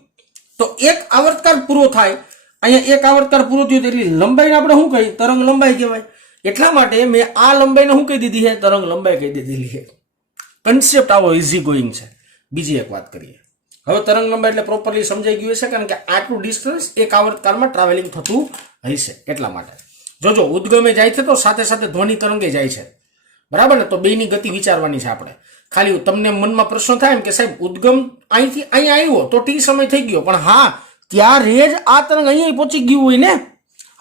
તો એક આવર્તકાળ પૂરો થાય, અહીંયા એક આવર્તકાળ પૂરો થયું, એટલે લંબાઈને આપણે શું કહીએ? તરંગ લંબાઈ કહેવાય. એટલા માટે મેં આ લંબાઈને શું કહી દીધી છે? તરંગ લંબાઈ કહી દીધેલી છે. કન્સેપ્ટ આવો ઇઝી ગોઈંગ છે. બીજી એક વાત કરીએ. હવે તરંગ લંબાઈ એટલે પ્રોપરલી સમજાઈ ગયું છે, કારણ કે આટલું ડિસ્ટન્સ એક આવર્તકાળમાં ટ્રાવેલિંગ થતું હશે. એટલા માટે જોજો ઉદ્ગમે જાય છે તો સાથે સાથે ધ્વનિ તરંગે જાય છે, બરાબર ને? તો બેની ગતિ વિચારવાની છે આપણે. ખાલી તમને મનમાં પ્રશ્ન થાય એમ કે સાહેબ ઉદ્ગમ અહીંથી અહીંયા આવ્યો તો ટી સમય થઈ ગયો, પણ હા ત્યારે જ આ તરંગ અહીંયા પહોંચી ગયું હોય ને.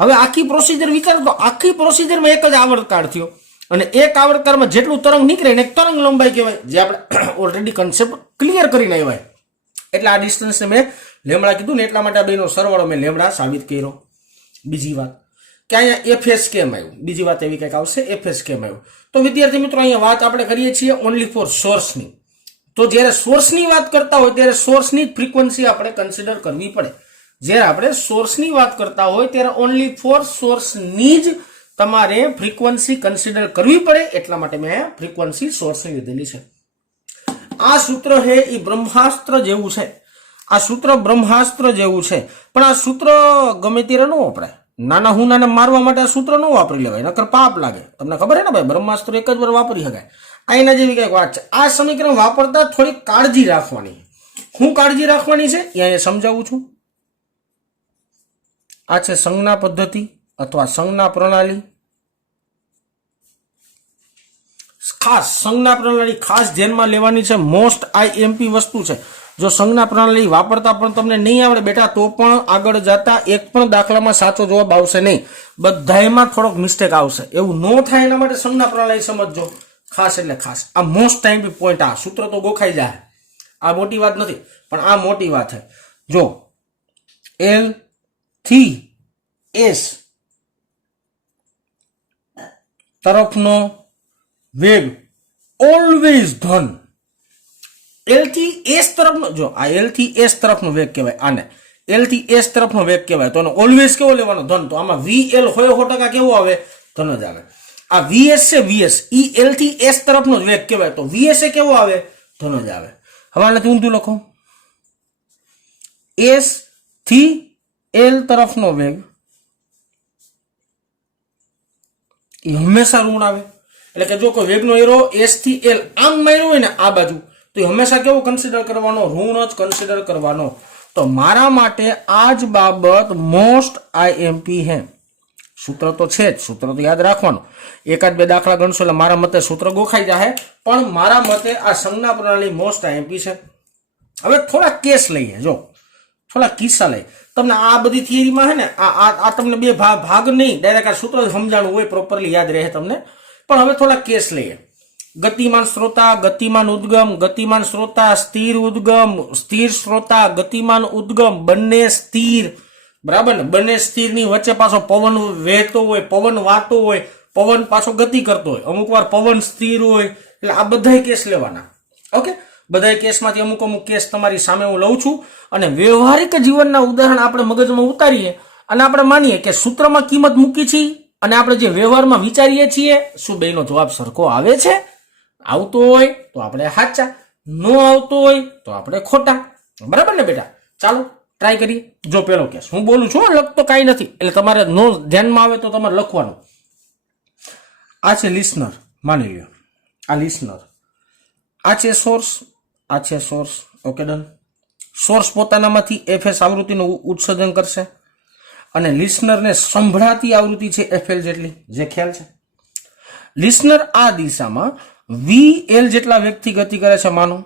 હવે આખી પ્રોસિજર વિચારો તો આખી પ્રોસિજરમાં એક જ આવર્તકાળ થયો, અને એક આવર્તકાળમાં જેટલું તરંગ નીકળે એને તરંગ લંબાઈ કહેવાય, જે આપણે ઓલરેડી કન્સેપ્ટ ક્લિયર કરીને આવ્યા. એટલે આ ડિસ્ટન્સને મેં લેમડા કીધું ને, એટલા માટે આ બેનો સરવાળો મેં લેમડા સાબિત કર્યો. બીજી વાત કે અહીંયા એફએસ કેમ આવ્યું? બીજી વાત એવી કંઈક આવશે, એફએસ કેમ આવ્યું? તો વિદ્યાર્થી મિત્રો અહીંયા વાત આપણે કરીએ છીએ ઓનલી ફોર સોર્સની. તો જ્યારે સોર્સની વાત કરતા હોય ત્યારે સોર્સની જ ફ્રીક્વન્સી આપણે કન્સિડર કરવી પડે. જ્યારે આપણે સોર્સની વાત કરતા હોય ત્યારે ઓનલી ફોર સોર્સની જ તમારે ફ્રીક્વન્સી કન્સિડર કરવી પડે. એટલા માટે મેં ફ્રીક્વન્સી સોર્સની લીધેલી છે. આ સૂત્ર છે એ બ્રહ્માસ્ત્ર જેવું છે. આ સૂત્ર બ્રહ્માસ્ત્ર જેવું છે, પણ આ સૂત્ર ગમે ત્યારે ન વપરાય. નાના હુનાને મારવા માટે આ સૂત્ર ન વાપરી લેવાય, નકર પાપ લાગે. તમને ખબર છે ને ભાઈ, બ્રહ્માસ્ત્ર એક જ વાર વાપરી શકાય. આ એના જેવી કઈક વાત છે. આ સમીકરણ વાપરતા થોડી કાળજી રાખવાની. શું કાળજી રાખવાની છે એ સમજાવું છું. આ છે સંજ્ઞા પદ્ધતિ અથવા સંજ્ઞા પ્રણાલી. ખાસ સંજ્ઞા પ્રણાલી ખાસ ધ્યાનમાં લેવાની છે. મોસ્ટ આઈએમપી વસ્તુ છે. જો સંજ્ઞા પ્રણાલી વાપરતા પણ તમને નહીં આવડે બેટા, તો પણ આગળ જતા એક પણ દાખલામાં સાચો જવાબ આવશે નહીં. બધામાં થોડોક મિસ્ટેક આવશે. એવું ન થાય એના માટે સંજ્ઞા પ્રણાલી સમજજો ખાસ. એટલે ખાસ આ મોસ્ટ આઈએમપી પોઈન્ટ. આ સૂત્ર તો ગોખાઈ જાય. આ મોટી વાત નથી, પણ આ મોટી વાત છે. જો એલ થી એસ તરફનો વેગ ઓલવેઝ ધન. એલ થી એસ તરફનો, જો આ એલ થી એસ તરફનો વેગ કહેવાય, આને એલ થી એસ તરફનો વેગ કહેવાય. તો ઓલવેઝ કેવો લેવાનો? ધન. તો આમાં વીએલ હોય 100% કેવો આવે? ધન જ આવે. આ વીએસ છે, વીએસ ઈ એલ થી એસ તરફનો જ વેગ કહેવાય, તો વીએસ એ કેવો આવે? ધન જ આવે. હવે આનાથી ઊંધું લખો. એસ થી એલ તરફનો વેગ એ હંમેશા ઋણ આવે. એટલે કે જો કોઈ વેગનો એરો એસ થી એલ આમ માર્યો હોય ને આ બાજુ, તો એ હંમેશા કેવો કન્સિડર કરવાનો? ઋણ જ કન્સિડર કરવાનો. તો મારા માટે આ જ બાબત મોસ્ટ આઈએમપી હે. સૂત્ર તો છે જ, સૂત્ર તો યાદ રાખવાનું. એકાદ બે દાખલા ગણશો એટલે મારા મતે સૂત્ર ગોખાઈ જાય, પણ મારા મતે આ સંજ્ઞા પ્રણાલી મોસ્ટ આઈએમપી છે. હવે થોડા કેસ લઈએ, જો થોડા કિસ્સા લઈએ. તમને આ બધી થિયરીમાં છે ને આ તમને બે ભાગ નહીં, ડાયરેક્ટ આ સૂત્ર સમજાણું હોય, પ્રોપરલી યાદ રહે તમને. પણ હવે થોડા કેસ લઈએ. ગતિમાન શ્રોતા, ગતિમાન ઉદ્ગમ, ગતિમાન શ્રોતા, સ્થિર ઉદ્ગમ, સ્થિર શ્રોતા, ગતિમાન ઉદ્ગમ, બંને સ્થિર, બરાબર ને? બંને સ્થિરની વચ્ચે પાછો પવન વહેતો હોય, પવન વાતો હોય, પવન પાછો ગતિ કરતો હોય, અમુક વાર પવન સ્થિર હોય. એટલે આ બધા કેસ લેવાના. ઓકે, બધા કેસમાંથી અમુક કેસ તમારી સામે હું લઉં છું, અને વ્યવહારિક જીવનના ઉદાહરણ આપણે મગજમાં ઉતારીએ અને આપણે માનીએ કે સૂત્રમાં કિંમત મૂકી છે, અને આપણે જે વ્યવહારમાં વિચારીએ છીએ શું બેનો જવાબ સરખો આવે છે? આવતો હોય તો આપણે સાચા, ન આવતો હોય તો આપણે ખોટા. બરાબર ને બેટા? ચાલો ટ્રાય કરીએ. જો પેલો કેસ હું બોલું છું, લખતો કાંઈ નથી, એટલે તમારે નો ધ્યાનમાં આવે તો તમારે લખવાનું. આ છે લિસનર, માની લ્યો આ લિસનર, આ છે સોર્સ, આ છે સોર્સ. Okay done. સોર્સ પોતાનામાંથી એફએસ આવૃત્તિનું ઉત્સર્જન કરશે અને લિસનરને સંભળાતી આવૃત્તિ છે એફએલ જેટલી, જે ખ્યાલ છે. લિસનર આ દિશામાં વીએલ જેટલા વેગથી ગતિ કરે છે માનો,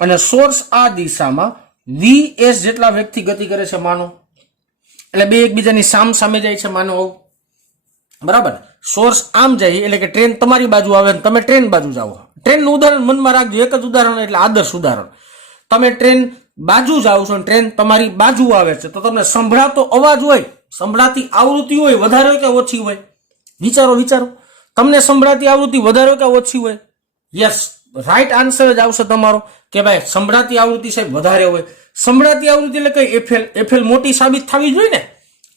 અને સોર્સ આ દિશામાં વીએસ જેટલા વેગથી ગતિ કરે છે માનો. એટલે બે એકબીજાની સામ સામે જાય છે માનો આવું, બરાબર. સોર્સ આમ જાય એટલે કે ટ્રેન તમારી બાજુ આવે ને તમે ટ્રેન બાજુ જાઓ. ટ્રેનનું ઉદાહરણ મનમાં રાખજો, એક જ ઉદાહરણ એટલે આદર્શ ઉદાહરણ. તમે ટ્રેન બાજુ જાઓ છો અને ટ્રેન તમારી બાજુ આવે છે, તો તમને સંભળાતો અવાજ હોય, સંભળાતી આવૃત્તિ હોય, વધારે હોય કે ઓછી હોય? વિચારો. તમને સંભળાતી આવૃત્તિ વધારે હોય કે ઓછી હોય? યસ, રાઈટ આન્સર જ આવશે તમારો કે ભાઈ સંભળાતી આવૃત્તિ સાહેબ વધારે હોય. સંભળાતી આવૃત્તિ એટલે કઈ? એફએલ મોટી સાબિત થવી જોઈએ ને.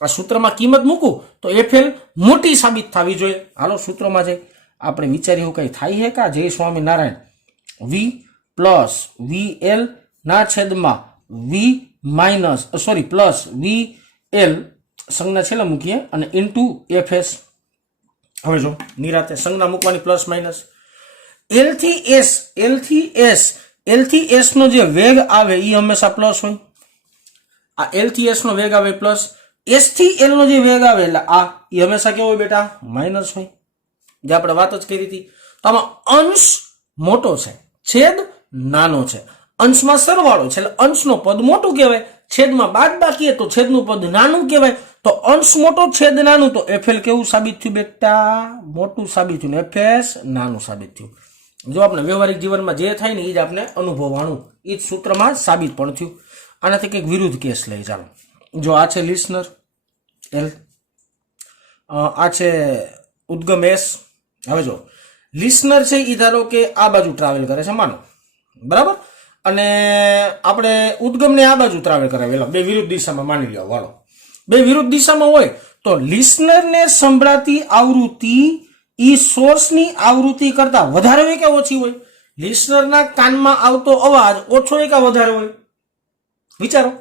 આ સૂત્રમાં કિંમત મૂકું તો એફએલ મોટી સાબિત થવી જોઈએ. હાલો સૂત્રમાં જઈ આપણે વિચાર્યું કઈ થાય છે કા? જય સ્વામિનારાયણ. વી પ્લસ વીએલ ના છેદમાં વી માઇનસ પ્લસ વી એલ સંજ્ઞા છેલ્લે મૂકીએ અને ઇન્ટુ એફએસ. હવે જો નિરાતે સંજ્ઞા મૂકવાની પ્લસ માઇનસ. એલ થી એસ નો જે વેગ આવે એ હંમેશા પ્લસ હોય. આ એલ થી એસ નો વેગ આવે પ્લસ, એસ થી એલ નો જે વેગ આવે એટલે આ એ હંમેશા કેવો હોય બેટા? માઇનસ હોય. જે આપણે વાત જ કરી હતી. તો આમાં અંશ મોટો છે, છેદ નાનો છે. અંશમાં સરવાળો છે એટલે અંશનો પદ મોટું કહેવાય, છેદમાં બાદ બાકી તો છેદનું પદ નાનું કહેવાય. તો અંશ મોટો છેદ નાનું, તો એફએલ કેવું સાબિત થયું બેટા? મોટું સાબિત થયું. એફએસ નાનું સાબિત થયું. જો આપણે વ્યવહારિક જીવનમાં જે થાય ને એ જ આપણે અનુભવવાનું, એ જ સૂત્રમાં સાબિત પણ થયું. આનાથી કંઈક વિરુદ્ધ કેસ લઈ ચાલો. જો આ છે લિસનર એલ, આ છે ઉદ્ગમ એસ. હવે જો લિસનર છે એ ધારો કે આ બાજુ ટ્રાવેલ કરે છે માનો, બરાબર, અને આપણે ઉદ્ગમને આ બાજુ ટ્રાવેલ કરાવેલા, બે વિરુદ્ધ દિશામાં માની લો. વાળો બે વિરુદ્ધ દિશામાં હોય તો લિસનરને સંભળાતી આવૃત્તિ ઈ સોર્સની આવૃત્તિ કરતા વધારે હોય કે ઓછી હોય? લિસનરના કાનમાં આવતો અવાજ ઓછો હોય કે વધારે હોય? વિચારો.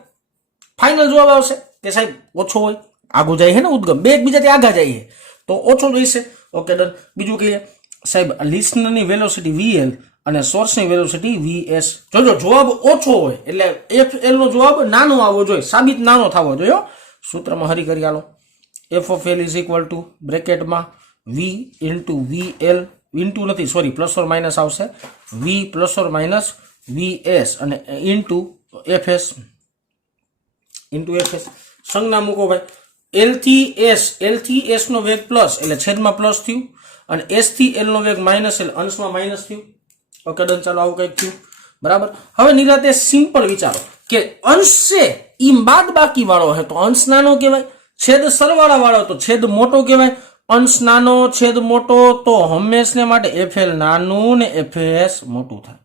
ફાઇનલ જવાબ આવશે કે સાહેબ ઓછો હોય. આગું જાય છે ને ઉદ્ગમ, બે એકબીજાથી આગા જાય છે તો ઓછો જોઈશે. Okay done. બીજું કહીએ સાહેબ લિસનરની વેલોસિટી વીએલ અને સોર્સની વેલોસિટી વીએસ. જોજો જવાબ ઓછો હોય એટલે એફએલ નો જવાબ નાનો આવવો જોઈએ, સાબિત નાનો થવો જોઈએ. સૂત્રમાં હરી કરી આલો. F of L is equal to બ્રેકેટમાં વી ઇન્ટુ વીએલ ઇન્ટુ નથી સોરી પ્લસ ઓર માઇનસ આવશે, V plus or minus V S અને ઇન્ટુ એફએસ. સંજ્ઞા મૂકો ભાઈ. એલ થી એસ નો વેગ પ્લસ એટલે છેદમાં પ્લસ થયું, અને એસ થી એલ નો વેગ માઇનસ એટલે અંશમાં માઇનસ થયું. Okay done. ચાલો આવું કંઈક થયું, બરાબર. હવે નિરાતે સિમ્પલ વિચારો કે અંશ છે ઈ બાદ બાકી વાળો છે તો અંશ નાનો કહેવાય, છેદ સરવાળા વાળો તો છેદ મોટો કહેવાય. અંશ નાનો છેદ મોટો તો હંમેશને માટે એફએલ નાનું ને એફએસ મોટું થાય.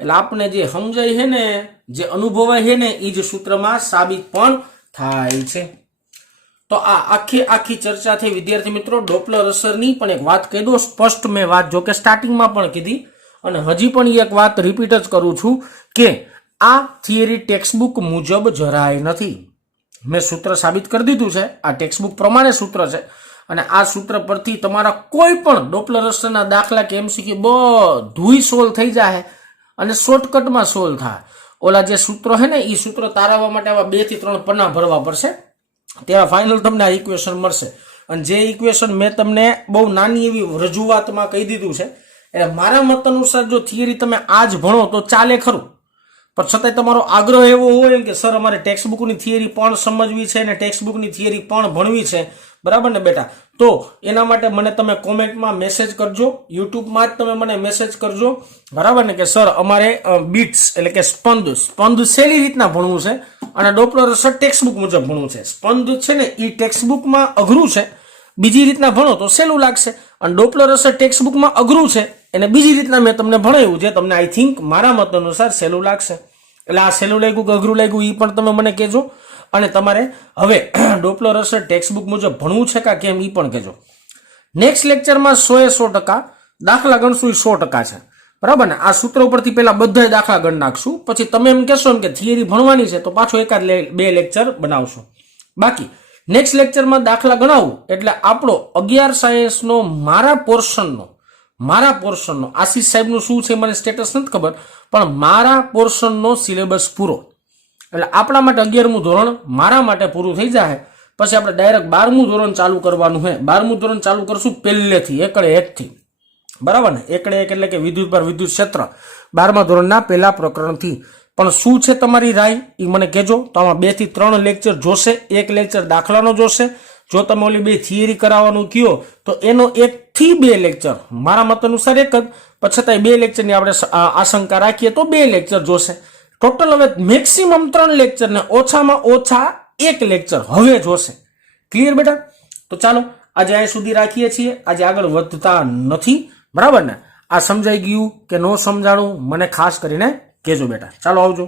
એટલે આપણે જે સમજાય છે ને, જે અનુભવાય છે ને, એ જ સૂત્રમાં સાબિત પણ થાય છે. તો આ આખી ચર્ચા થઈ વિદ્યાર્થી મિત્રો ડોપલર અસરની. પણ એક વાત કહી દો સ્પષ્ટ, મેં વાત જો કે સ્ટાર્ટિંગમાં પણ કીધી અને હજી પણ એક વાત રિપીટ જ કરું છું કે આ થિયરી ટેક્સ્ટબુક મુજબ જરાય નથી. મેં સૂત્ર સાબિત કરી દીધું છે, આ ટેક્સ્ટબુક પ્રમાણે સૂત્ર છે અને આ સૂત્ર પરથી તમારા કોઈ પણ ડોપલર અસરના દાખલા કે એમસીક્યુ બધું સોલ્વ થઈ જાય અને શોર્ટકટમાં સોલ્વ થાય. ઓલા જે સૂત્રો છે ને એ સૂત્ર તારવવા માટે આવા 2 થી 3 પન્ના ભરવા પડશે, ત્યાં ફાઇનલ તમને આ ઇક્વેશન મળશે. અને જે ઇક્વેશન મેં તમને બહુ નાની એવી રજૂઆતમાં કહી દીધું છે, એટલે મારા મત અનુસાર જો થિયરી તમે આજ ભણો તો ચાલે ખરું, પણ છતાંય તમારો આગ્રહ એવો હોય કે સર અમારે ટેક્સ્ટબુકની થિયરી પણ સમજવી છે અને ટેક્સ્ટબુકની થિયરી પણ ભણવી છે, બરાબર ને બેટા? તો એના માટે મને તમે કોમેન્ટમાં મેસેજ કરજો, યુટ્યુબમાં જ તમે મને મેસેજ કરજો, બરાબર ને, કે સર અમારે બીટ્સ એટલે કે સ્પંદ શેલી રીતના ભણવું છે અને ડોપલર અસર ટેક્સ્ટબુક મુજબ ભણવું છે. સ્પંદ છે ને એ ટેક્સ્ટબુકમાં અઘરું છે, બીજી રીતના ભણો તો સહેલું લાગશે, અને ડોપલર અસર ટેક્સ્ટબુકમાં અઘરું છે એને બીજી રીતના મેં તમને ભણાવ્યું જે તમને આઈ થિંક મારા મત અનુસાર સહેલું લાગશે. એટલે આ સહેલું લાગ્યું કે અઘરું લાગ્યું એ પણ તમે મને કહેજો. અને તમારે હવે ડોપલર અસર ટેક્સ્ટબુક મુજબ ભણવું છે કે કેમ એ પણ કહેજો. નેક્સ્ટ લેક્ચરમાં 100% દાખલા ગણશું, 100% છે, બરાબર ને? આ સૂત્ર ઉપરથી પહેલા બધા દાખલા ગણ નાખશું, પછી તમે એમ કહેશો એમ કે થિયરી ભણવાની છે તો પાછો 1-2 લેક્ચર બનાવશું. બાકી નેક્સ્ટ લેક્ચરમાં દાખલા ગણાવું એટલે આપણો 11 સાયન્સનો મારા પોર્શનનો આશીષ સાહેબનું શું છે મને સ્ટેટસ નથી ખબર, પણ મારા પોર્શનનો સિલેબસ પૂરો. એટલે આપણા માટે 11મું ધોરણ મારા માટે પૂરું થઈ જાય, પછી આપણે ડાયરેક્ટ 12મું ધોરણ ચાલુ કરવાનું છે. 12મું ધોરણ ચાલુ કરશું પહેલેથી, એકડે એકથી, બરાબર ને? એકડે એક એટલે કે વિદ્યુત પર વિદ્યુત ક્ષેત્ર 12મા ધોરણના પહેલા પ્રકરણથી. પણ શું છે તમારી રાય એ મને કહેજો. તો આમાં 2 થી 3 લેક્ચર જોશે, એક લેક્ચર દાખલાનો જોશે. જો તમે ઓલી 2 થિયરી કરાવવાનું કયો તો એનો 1 થી 2 લેક્ચર, મારા મત અનુસાર એક જ, પણ છતાંય 2 લેક્ચરની આપણે આશંકા રાખીએ તો 2 લેક્ચર જોશે. ટોટલ હવે મેક્સિમમ 3 લેક્ચર ને ઓછામાં ઓછા 1 લેક્ચર હવે જોશે. ક્લિયર બેટા? તો ચાલો આજે અહીં સુધી રાખીએ છીએ, આજે આગળ વધતા નથી, બરાબર ને? આ સમજાઈ ગયું કે ન સમજાણું મને ખાસ કરીને કહેજો બેટા. ચાલો આવજો.